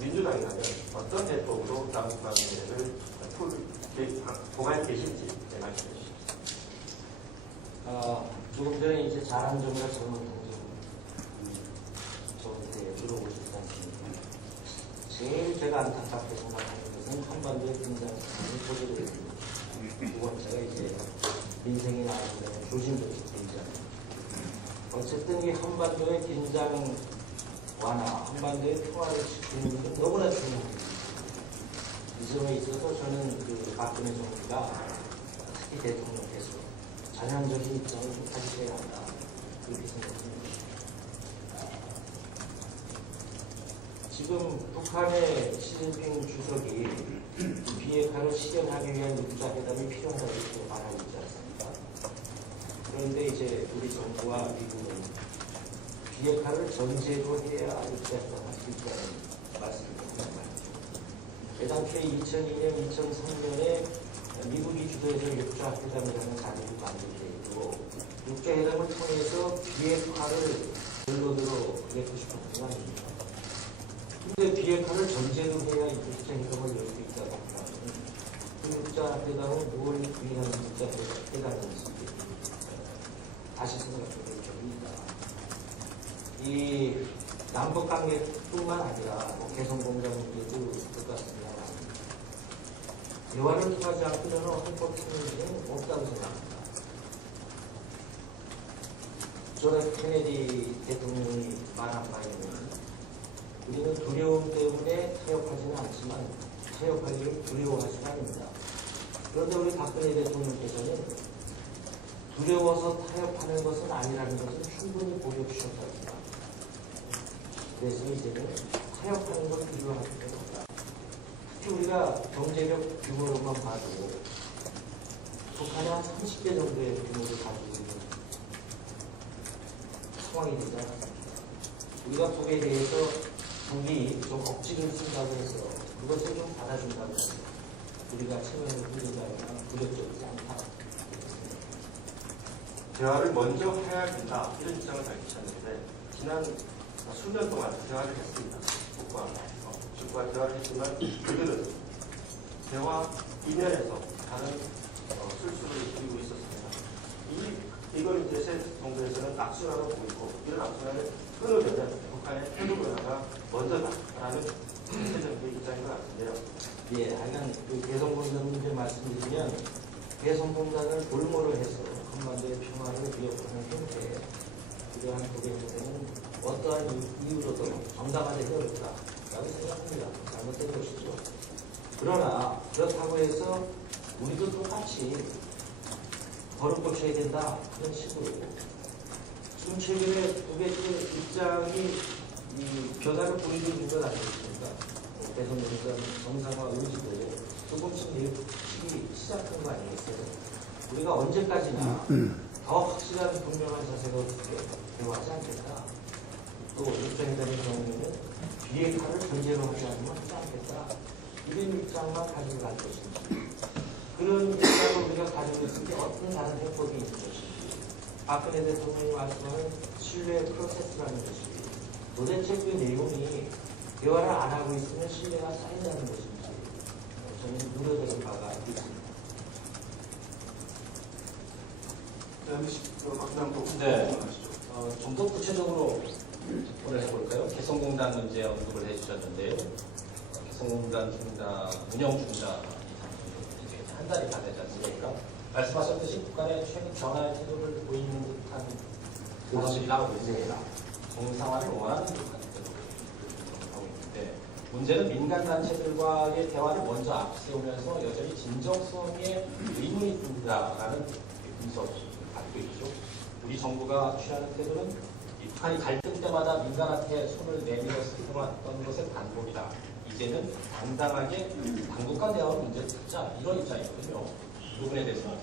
민주당이라면 어떤 대법으로 남북 관계를 보갈 계신지 말씀해 주십시오. 조금 전에 이제 잘한 점과 잘못한 점 저한테 물어보셨지 않습니까? 제일 제가 안타깝게 생각하는 것은 한반도의 긴장 상황이 고조되었습니다. 두 번째가 이제 민생이 나오는 데는 조심조심 긴장. 어쨌든 이 한반도의 긴장 완화, 한반도의 평화를 지키는 것은 너무나 중요합니다. 이 점에 있어서 저는 그 박근혜 정부가 특히 대통령께서 전향적인 입장을 좀 가지셔야 한다. 그렇게 생각합니다. 지금 북한의 시진핑 주석이 비핵화를 실현하기 위한 육자회담이 필요하다고 이렇게 말하고 있지 않습니까? 그런데 이제 우리 정부와 미국은 비핵화를 전제로 해야 육자회담을 할 수 있다는 말씀을 드립니다. 애당초에 2002년, 2003년에 미국이 주도해서 육자회담이라는 자리를 만들 때에도 육자회담을 통해서 비핵화를 결론으로 내고 싶었던 거 아닙니까? 근데 비핵화를 전제로 해야 육자회담을 열 수 있다고 하면 그 육자회담은 뭘 위한 육자회담인지 다시 생각해 볼 점이 있다. 이 남북관계뿐만 아니라 개성공단 문제도 똑같습니다. 대화를 통하지 않고 저는 헌법 통일은 없다고 생각합니다. 존 F 케네디 대통령이 말한 바에는 우리는 두려움 때문에 타협하지는 않지만 타협하기를 두려워하지는 않습니다. 그런데 우리 박근혜 대통령께서는 두려워서 타협하는 것은 아니라는 것을 충분히 보여주셨습니다. 그래서 이제는 타협하는 걸 두려워하기 때문입니다. 특히 우리가 경제력 규모로만 봐도 북한이 한 30배 정도의 규모를 가지고 있는 상황이 되지 않았습니까? 우리가 북에 대해서 북이 좀 억지를 쓴다고 해서 그것을 좀 받아준다고 해서 우리가 체면을 흘린다거나 부력적이지 않다. 대화를 먼저 해야 된다 이런 입장을 밝히셨는데 지난 수년 동안 대화를 했습니다. 북과 대화를 했지만 그들은 대화 이면에서 다른 술수를 그리고 있었습니다. 이걸 이제 새 정부에서는 악순환으로 보이고 이런 악순환을 끊으려면 북한의 태도 변화가 먼저다라는 세정부의 입장인 것 같은데요. 예, 하여간 그 개성공단 문제 말씀드리면 개성공단을 볼모로 해서 한반도의 평화를 위협하는 형태의 이러한 도배행태는 어떠한 이유로도 정당화되기 어렵다라고 생각합니다. 잘못된 것이죠. 그러나 그렇다고 해서 우리도 똑같이 버릇 고쳐야 된다 그런 식으로 지금 최근에 북의 입장이 이 변화를 보이고 있는 건 아니겠습니까? 대통령과 정상화 의지도 조금씩 내려치기 시작한 거 아니겠어요? 우리가 언제까지나 더 확실한 분명한 자세가 없게 대화하지 않겠다. 또 육자회담의 경우에는 비핵화를 전제로 하지 않으면 하지 않겠다. 이런 입장만 가지고 갈 것인지 그런 입장을 우리가 가지고 있을 때 어떤 다른 해법이 있는 것인지 박근혜 대통령이 말씀하는 신뢰 프로세스라는 것이 도대체 그 내용이 대화를 안 하고 있으면 신뢰가 쌓인다는 것인지 저는 우려되는 바가 있습니다. 네. 좀 더 구체적으로 접근을 해볼까요? 개성공단 문제 언급을 해주셨는데요. 개성공단 운영 중단이 한 달이 다 되지 않습니까? 말씀하셨듯이 북한의 최근 변화의 태도를 보이는 듯한 모습이 나오고 있습니다. 정상화를 원하는 듯한 태도를 하고 있는데 문제는 민간단체들과의 대화를 먼저 앞세우면서 여전히 진정성에 의문이 든다라는 분석을 갖고 있죠. 우리 정부가 취하는 태도는 북한이 갈등 때마다 민간한테 손을 내밀어서 해왔던 것의 반복이다. 이제는 당당하게 당국간 대화로 문제를 찾자 이런 입장이거든요. 이 부분에 대해서는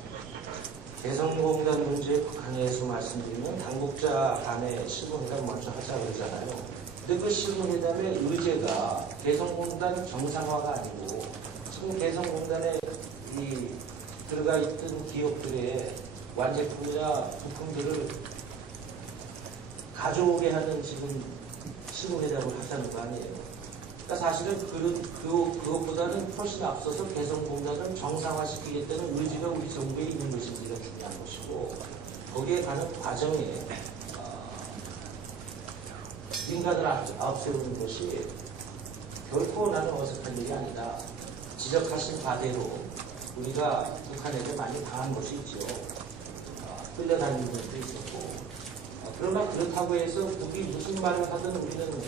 개성공단 문제 북한에서 말씀드리면 당국자 간의 실무회담 먼저 하자 그러잖아요. 근데 그 실무회담의 의제가 개성공단 정상화가 아니고 지금 개성공단에 이 들어가 있던 기업들의 완제품이나 부품들을 가져오게 하는 지금 실무회담을 하자는 거 아니에요. 그러니까 사실은 그것보다는 훨씬 앞서서 개성공단을 정상화시키겠다는 의지가 우리 정부에 있는 것이 우리가 중요한 것이고 거기에 가는 과정에 민간을 앞세우는 것이 결코 나는 어색한 일이 아니다. 지적하신 바대로 우리가 북한에게 많이 당한 것이 있죠. 끌려다니는 것도 있었고. 그러나 그렇다고 해서 북이 무슨 말을 하든 우리는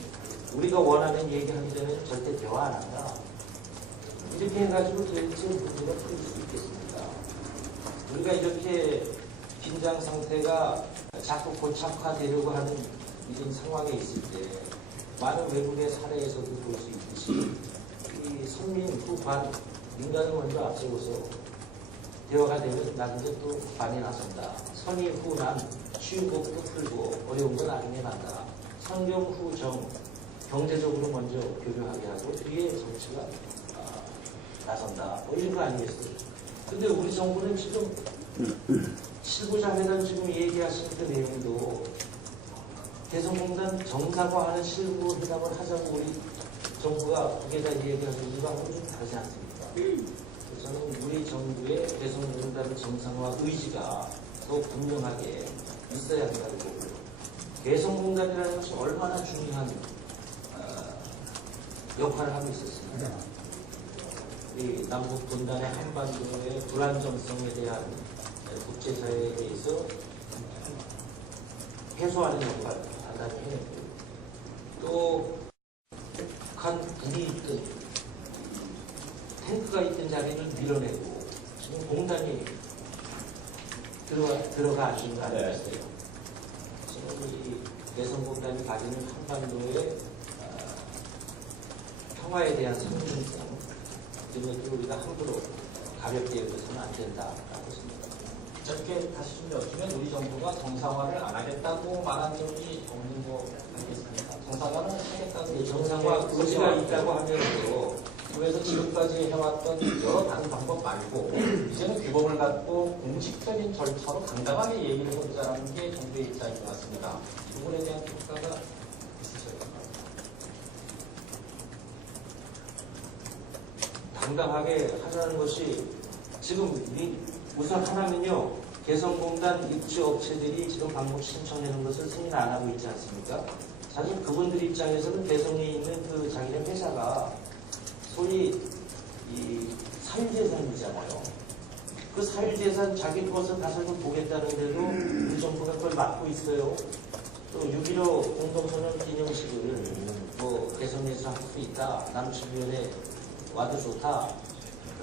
우리가 원하는 얘기하기 전에는 절대 대화 안 한다. 이렇게 해가지고 도대체 문제가 풀릴 수 있겠습니까? 우리가 이렇게 긴장 상태가 자꾸 고착화되려고 하는 이런 상황에 있을 때 많은 외국의 사례에서도 볼 수 있듯이 이 선민 후반 민간을 먼저 앞세워서 대화가 되면 나중에 또 반이 나선다. 선의 후난 쉬운 것도 풀고 어려운 건 나중에 난다. 선경 후정 경제적으로 먼저 교류하게 하고 뒤에 정치가 나선다. 뭐 이런 거 아니겠어요? 근데 우리 정부는 지금 7부자 회담 지금 얘기하신 그 내용도 개성공단 정상화하는 실무 회담을 하자고 우리 정부가 북에다 얘기하고 이거하고 좀 다르지 않습니까? 그래서 저는 우리 정부의 개성공단 정상화 의지가 더 분명하게 있어야 한다고 보고 개성공단이라는 것이 얼마나 중요한 역할을 하고 있었습니다. 이 남북 분단의 한반도의 불안정성에 대한 국제사회에 대해서 해소하는 역할을 단단히 해냈고 또 북한 군이 있던 탱크가 있던 자리를 밀어내고 지금 공단이 들어가 앉은 거 아니겠어요? 지금 이 개성공단이 가지는 한반도의 평화에 대한 상징성 이런 것들을 우리가 함부로 가볍게 여겨서는 안 된다라고 생각합니다. 저렇게 다시 좀 여쭈면 우리 정부가 정상화를 안 하겠다고 말한 적이 없는 거 아니겠습니까? 정상화는 하겠다고 정상화 의지가 있다고 하면서도 그래서 지금까지 해왔던 여러 다른 방법 말고 이제는 규범을 갖고 공식적인 절차로 당당하게 얘기를 해보자는 게 정부의 입장인 것 같습니다. 이 부분에 대한 평가가 있으셔야 합니다. 당당하게 하자는 것이 지금 우선 하나는요. 개성공단 입주업체들이 지금 방문 신청하는 것을 승인 안 하고 있지 않습니까? 사실 그분들 입장에서는 개성에 있는 그 자기네 회사가 소위 이 사유재산이잖아요. 그 사유재산 자기 것을 가서 좀 보겠다는데도 우리 정부가 그걸 막고 있어요. 또 6.15 공동선언 기념식을 뭐 개성에서 할 수 있다. 남측면에 와도 좋다.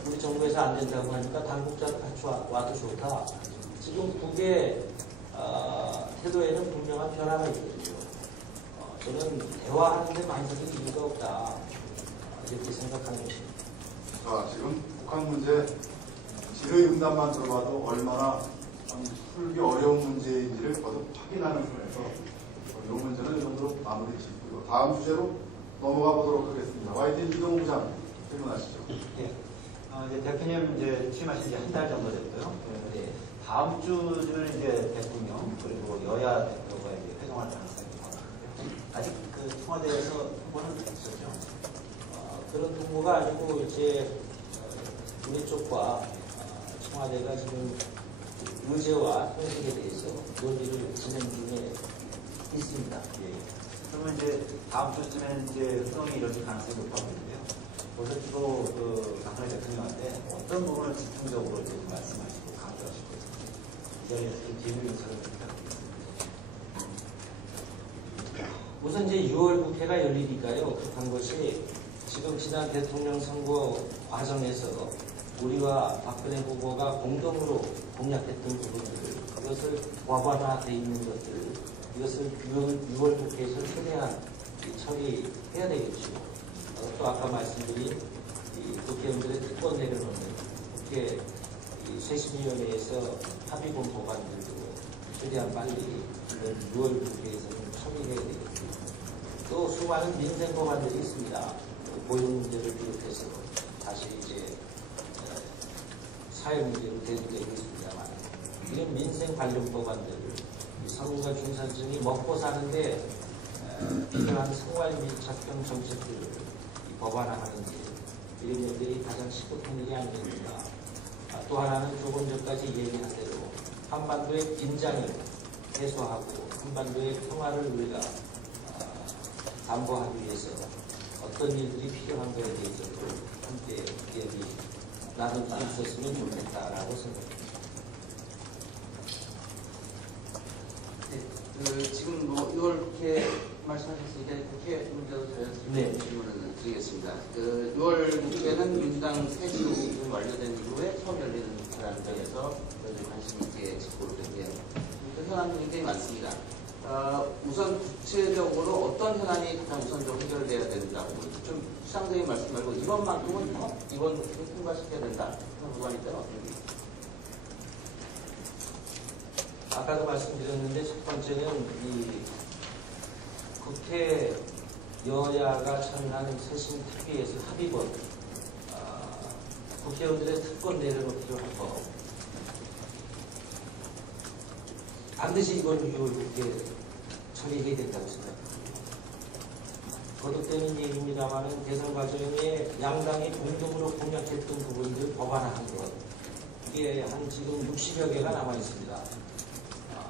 우리 정부에서 안 된다고 하니까 당국자도 같이 와도 좋다. 지금 북의 태도에는 분명한 변화가 있거든요. 저는 대화하는데 만족이 이유가 없다. 이렇게 생각하는 것입니다. 자, 지금 북한 문제 지뢰 응답만 들어봐도 얼마나 참 풀기 어려운 문제인지를 거듭 확인하는 선에서 이 문제는 이 정도로 마무리 짓고요. 다음 주제로 넘어가 보도록 하겠습니다. YTN 이동우 부장 질문하시죠. 예. 이제 대표님 이제 취임하신 지 한 달 정도 됐고요. 네. 다음 주는 이제 대통령 그리고 여야 대표가 이제 회동할 가능성이 많은데 아직 그 청와대에서 통보는 됐었죠. 그런 통보가 아니고 이제 우리 쪽과 청와대가 지금 의제와 형식에 대해서 논의를 진행 중에 있습니다. 예. 그러면 이제 다음 주쯤에는 이제 회동이 이뤄질 가능성이 높아 보이는데요. 오늘 주로 그 박근혜 대통령한테 어떤 부분을 집중적으로 이제 말씀하시고 강조하시고 이 자리에서 좀 비밀 요소를 부탁드립니다. 우선 이제 6월 국회가 열리니까요. 급한 것이 지금 지난 대통령 선거 과정에서 우리와 박근혜 후보가 공동으로 공약했던 부분들, 이것을 과반화되어 있는 것들, 이것을 6월 국회에서 최대한 처리해야 되겠죠. 또 아까 말씀드린 이 국회의원들의 특권 내려놓는 국회 쇄신위원회에서 합의본 법안들도 최대한 빨리 6월 국회에서는 처리해야 되겠습니다. 또 수많은 민생 법안들이 있습니다. 고용 문제를 비롯해서 다시 이제 사회 문제로 대두되고 있습니다만 이런 민생 관련 법안들을 서민과 중산층이 먹고 사는데 필요한 생활 밀착형 정책들을 법안화하는 일, 이런 것들이 가장 시급한 일이 아니겠는가. 또 하나는 조금 전까지 얘기한 대로 한반도의 긴장을 해소하고 한반도의 평화를 우리가 담보하기 위해서 어떤 일들이 필요한 것에 대해서도 함께 얘기 나눌 수 있었으면 좋겠다라고 생각합니다. 지금 뭐 이렇게 말씀하셨으니까 국회 문제도 네. 질문을 드리겠습니다. 6월 국회는 민주당 세수가 완료된 이후에 처음 열리는 국회라는 점에서 관심 있게 짚고 있는데요. 현안이 굉장히 많습니다. 우선 구체적으로 어떤 현안이 가장 우선적으로 해결돼야 된다고 좀 추상적인 말씀 말고 이번만큼은 이번 국회에 통과시켜야 된다. 그런 부분이 있다면 어떤 게 있습니까? 아까도 말씀드렸는데 첫 번째는 이 국회 여야가 참여하는 새신특위에서 합의본 국회의원들의 특권 내려놓기로 한 법 반드시 이걸 이렇게 처리해야 된다고 생각합니다. 거듭되는 얘기입니다만 대선 과정에 양당이 공동으로 공약했던 부분들 법안화한 것 이게 한 지금 60여 개가 남아 있습니다.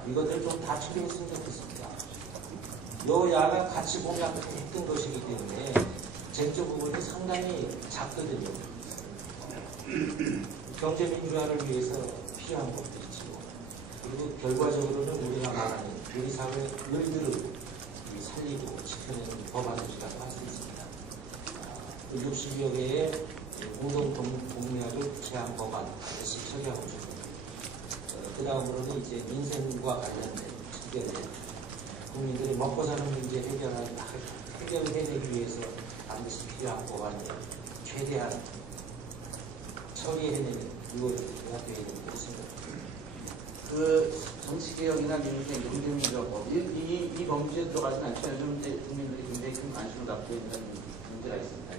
이것들 좀 다 처리했으면 좋겠습니다. 여야가 같이 공약했던 것이기 때문에 쟁점 부분이 상당히 작거든요. 경제민주화를 위해서 필요한 것들이지요. 그리고 결과적으로는 우리가 말하는 우리 사회의 을들을 살리고 지켜내는 법안들이라고 할 수 있습니다. 60여 개의 공동공약을 제한 법안 반드시 처리하고 있습니다. 그 다음으로는 이제 민생과 관련된 특별히 국민들이 먹고 사는 문제 해결해내기 위해서 반드시 필요한 법안을 최대한 처리해내는 이걸 되어야 된다고 생각합니다. 정치개혁이나 민생, 경제민주화법 이 범주에 들어가진 않죠. 요즘 이제 국민들이 굉장히 큰 관심을 갖고 있는 문제가 있습니다.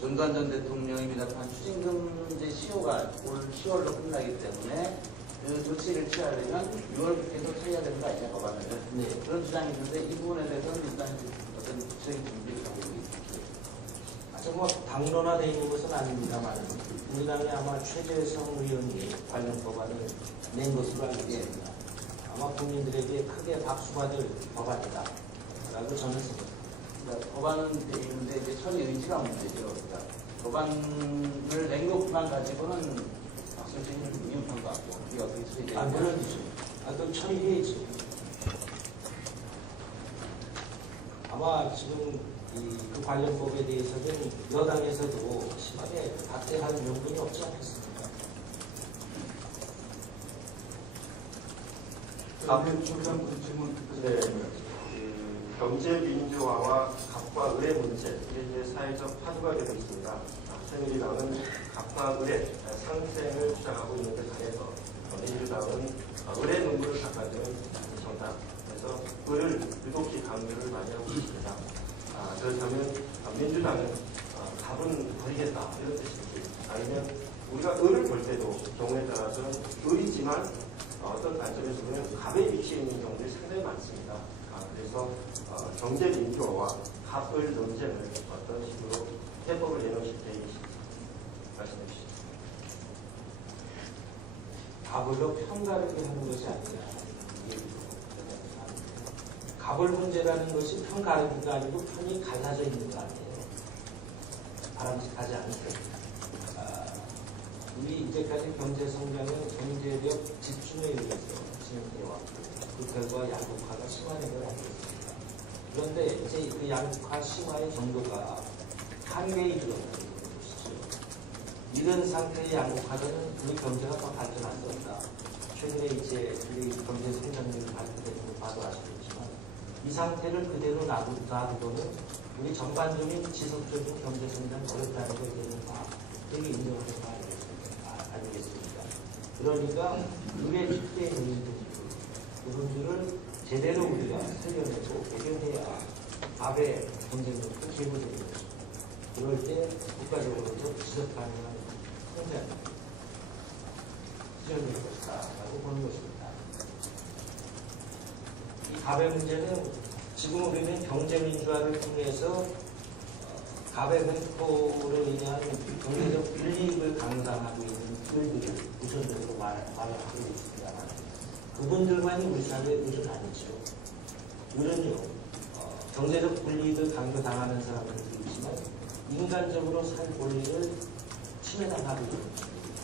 전두환 전 대통령이 비롯한 추징금 이제 시효가 올 10월로 끝나기 때문에 그 조치를 취하려면 6월 국회에서 처리해야 되는 거 아니냐 법안을. 네. 그런 주장이 있는데 이 부분에 대해서는 일단 어떤 구체적인 준비를 하고 있습니다. 아직 뭐 당론화되어 있는 것은 아닙니다만 민주당이 아마 최재성 의원이 관련 법안을 낸 것으로 알고 있습니다. 아마 국민들에게 크게 박수받을 법안이다 라고 저는 생각합니다. 그러니까 법안은 돼 있는데 이제 처리 의지가 문제죠. 그러니까 법안을 낸 것만 가지고는 박수 치는 미흡한 것 같고 이게 어떻게 처리되는지. 물론이죠. 또 처리해야지. 아마 지금 그 관련법에 대해서는 여당에서도 심하게 박대할 명분이 없지 않겠습니까? 다음 출장 질문 네. 경제 민주화와 갑과 을의 문제, 이게 이제 사회적 화두가 되고 있습니다. 새누리당은 갑과 을의 상생을 주장하고 있는 데 반해서 민주당은 을의 눈물을 닦아주는 정당, 그래서 을을 유독히 강조를 많이 하고 있습니다. 그렇다면 민주당은 갑은 버리겠다 이런 뜻인지, 아니면 우리가 을을 볼 때도 경우에 따라서는 을이지만 어떤 관점에서 보면 갑에 위치해 있는 경우들이 상당히 많습니다. 그래서 경제 민주화와 갑을 논쟁을 어떤 식으로 해법을 내놓으실 계획이신지 말씀해 주시죠. 갑을로 편가르게 하는 것이 아니라 갑을 문제라는 것이 편가르기가 아니고 편이 갈라져 있는 거 아니에요. 바람직하지 않게. 우리 이제까지 경제 성장은 경제력 집중에 의해서 진행되어 왔고 그 결과 양극화가 심화된 걸 알고 있습니다. 그런데 이제 그 양극화 심화의 정도가 한계에 이르렀다는 것이죠. 이런 상태의 양극화는 우리 경제가 더 발전할 수 없다. 최근에 이제 우리 경제 성장률이 발표되는 걸 봐도 아시겠지만 이 상태를 그대로 놔두고는 우리 전반적인 지속적인 경제 성장 어렵다는 걸 이제는 다 되게 인정하는 거 아니겠습니까? 그러니까 우리의 특대의 문제들, 그 문제를 제대로 우리가 살려내고 해결해야 갑의 경쟁력도 제고되는 거죠. 그럴 때 국가적으로도 지속 가능한 성장이 지정될 것이다라고 보는 것입니다. 이 갑의 문제는 지금 우리는 경제민주화를 통해서 갑의 횡포로 인한 경제적 불이익을 감당하고 있는 꿀들을 우선적으로 말하고 있습니다만 그분들만이 우리 사회의 을은 아니죠. 을은요, 경제적 불이익을 강요당하는 사람들도 있지만 인간적으로 살 권리를 침해당하고 있는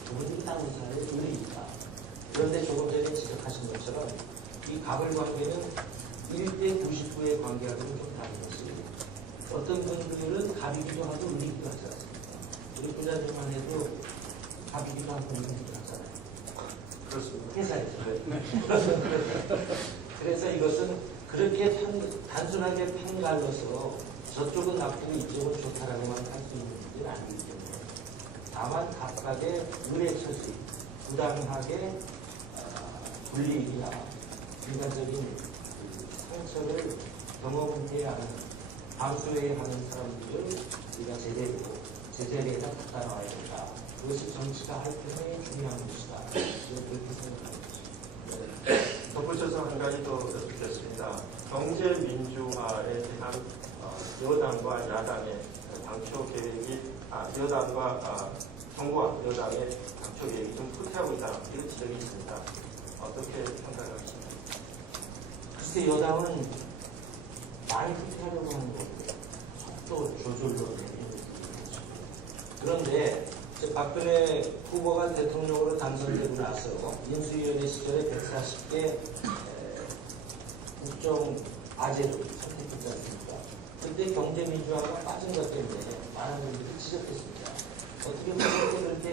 그분들이 다른 사회의 을이니까. 그런데 조금 전에 지적하신 것처럼 이 갑을 관계는 1대 99의 관계하고는 좀 다른 것이 어떤 분들은 갑이기도 하고 을이기도 하지 않습니까? 우리 부자들만 해도 갑이기도 하고 을이기도 하잖아요. 그렇습니다. 회사에서. 그래서 이것은 그렇게 단순하게 편갈라서 저쪽은 나쁘고 이쪽은 좋다라고만 할 수 있는 문제는 아니기 때문에 다만 각각의 을의 처지, 부당하게 불이익이나 인간적인 상처를 경험해야 하는 방수해야 하는 사람들을 우리가 제자리에다 갖다 놔야 된다. 그것이 정치가 할 때의 중요한 것이다. 그렇게 생각합니다. 덧붙여서 한 가지 더 여쭙겠습니다. 경제 민주화에 대한 여당과 야당의 당초 계획이 여당과 정부와 여당의 당초 계획이 좀 후퇴하고 있다. 이런 지적이 있습니다. 어떻게 평가하십니까? 글쎄 여당은 많이 후퇴하려고 하는 거고요. 속도 조절로 내리는 거죠. 그런데 박근혜 후보가 대통령으로 당선되고 나서 인수위원회 시절에 140개 국정 과제를 선택했지 않습니까? 그때 경제민주화가 빠진 것 때문에 많은 분들이 지적했습니다. 어떻게 보면 그렇게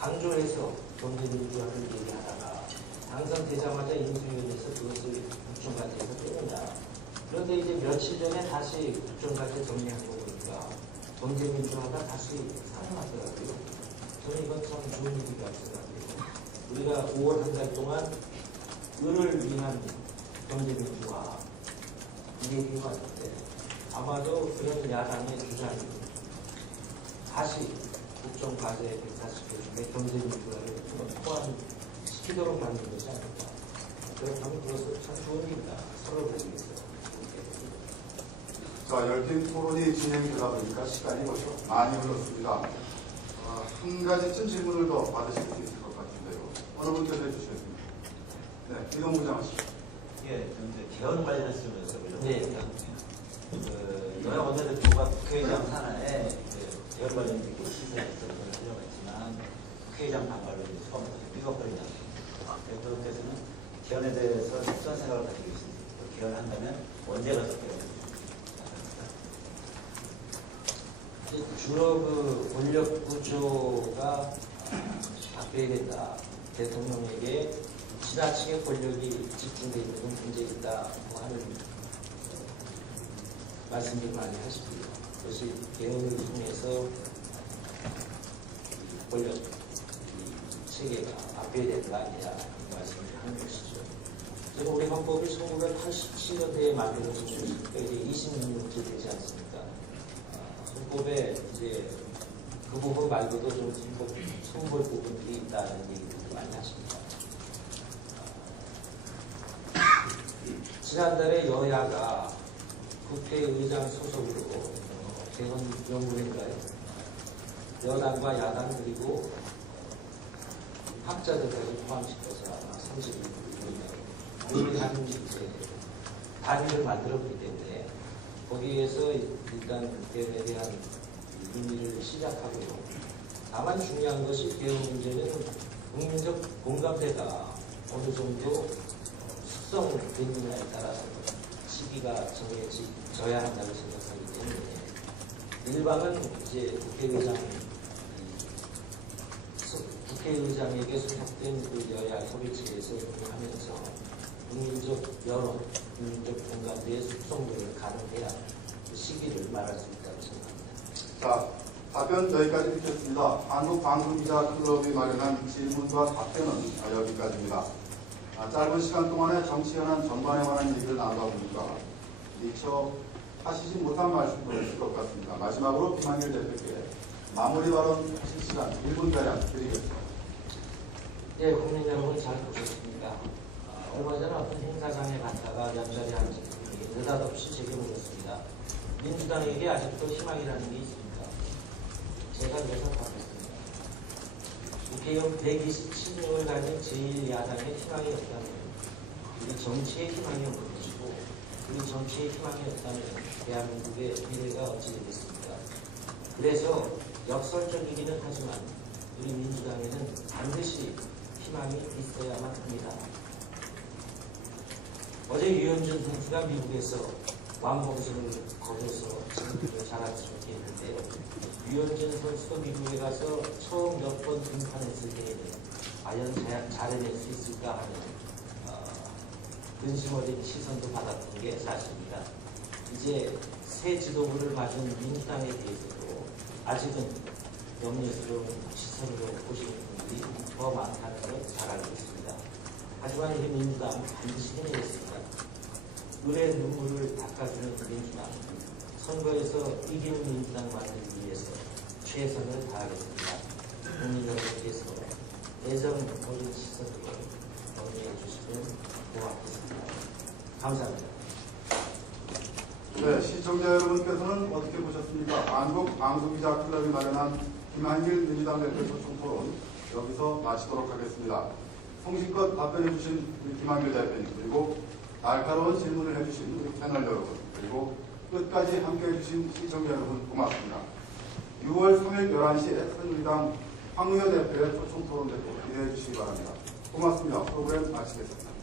강조해서 경제민주화를 얘기하다가 당선되자마자 인수위원회에서 그것을 국정과제에서 빼느냐. 그런데 이제 며칠 전에 다시 국정과제 정리한 거 보니까 경제민주화가 다시 살아나더라고요. 저는 이건 참 좋은 일이라고 생각해요. 우리가 5월 한 달 동안 을을 위한 경제민주화 이 얘기가 왔는데 아마도 그런 야당의 주장이 다시 국정과제 140개 중에 경제민주화를 포함시키도록 만든 것이 아닐까. 그렇다면 그것은 참 좋은 일이다. 서로를 위해서. 자, 열띤 토론이 진행되다 보니까 시간이 벌써 많이 흘렀습니다. 한 가지쯤 질문을 더 받으실 수 있을 것 같은데요. 어느 분께서 해주시겠습니까? 네, 이동부 장하시죠. 예, 이제 개헌 관련해서 네. 여야 원내대표가 국회의장 산하에 개헌 관련된 시세에서 하려고 했지만 국회의장 반발로 처음부터 삐걱거리지 않습니다. 대표께서는 개헌에 대해서 어떤 생각을 가지고 있습니까? 개헌을 한다면 언제 가서 개헌을 주로 그 권력 구조가 바뀌어야 된다. 대통령에게 지나치게 권력이 집중되어 있는 건 문제있다 하는 말씀을 많이 하십니다. 그것이 개헌을 통해서 권력 체계가 바뀌어야 되는 거 아니냐 말씀을 하는 것이죠. 지금 우리 헌법이 1987년대에 만들어졌으니까 이제 26년째 되지 않습니까? 헌법에 이제 그 부분 말고도 좀 손볼 부분들이 있다는 얘기들도 많이 하십니다. 지난달에 여야가 국회의장 소속으로 개헌 연구회인가요? 여당과 야당 그리고 학자들까지 포함시켜서 아마 32명이 한 단위를 만들었기 때문에 거기에서 일단 개헌에 대한 논의를 시작하고요. 다만 중요한 것이 개헌 문제는 국민적 공감대가 어느 정도 숙성됐느냐에 따라서 시기가 정해져야 한다고 생각하기 때문에 일방은 이제 국회의장에게 소속된 그 여야 협의체에서 논의하면서 국민적 여론, 국민적 공감대의 숙성도를 가능해야 그 시기를 말할 수 있다고 생각합니다. 자, 답변 여기까지 듣겠습니다. 한국방송기자클럽이 마련한 질문과 답변은 여기까지입니다. 짧은 시간 동안에 정치 현안 전반에 관한 얘기를 나누다 보니까 미처 하시지 못한 말씀도 있을 것 같습니다. 마지막으로 김한길 대표께 마무리 발언 하실 시간 1분가량 드리겠습니다. 예, 국민 여러분 잘 보셨습니까? 얼마 전에 어떤 행사장에 갔다가 옆자리에 앉은 분이 느닷없이 제게 물었습니다. 민주당에게 아직도 희망이라는 게 있습니까? 제가 그래서 답했습니다. 국회의원 127명을 가진 제1야당의 희망이 없다면 우리 정치의 희망이 없는 것이고 우리 정치의 희망이 없다면 대한민국의 미래가 어찌 되겠습니까? 그래서 역설적이기는 하지만 우리 민주당에는 반드시 희망이 있어야만 합니다. 어제 유현준 선수가 미국에서 왕봉선을 거둬서 잘할 수 있게 했는데요. 유현준 선수도 미국에 가서 처음 몇 번 등판했을 때에는 과연 잘해낼 수 있을까 하는 근심 어린 시선도 받았던 게 사실입니다. 이제 새 지도부를 가진 민주당에 대해서도 아직은 염려스러운 시선으로 보시는 분들이 더 많다는 걸 잘 알고 있습니다. 하지만 이 민주당 반드시 해내겠습니다. 의뢰 눈물을 닦아주는 민주당, 선거에서 이기는 민주당 만들기 위해서 최선을 다하겠습니다. 국민 여러분께서 애정 어린 시선으로 정리해 주시면 고맙겠습니다. 감사합니다. 네, 시청자 여러분께서는 어떻게 보셨습니까? 한국방송기자클럽이 마련한 김한길 민주당 대표 소통 토론 여기서 마치도록 하겠습니다. 성실껏 답변해 주신 우리 김한길 대표님, 그리고 날카로운 질문을 해주신 우리 패널 여러분, 그리고 끝까지 함께해 주신 시청자 여러분 고맙습니다. 6월 3일 11시에 새누리당 황의여 대표의 소통 토론 대표 기대해 주시기 바랍니다. 고맙습니다. 프로그램 마치겠습니다.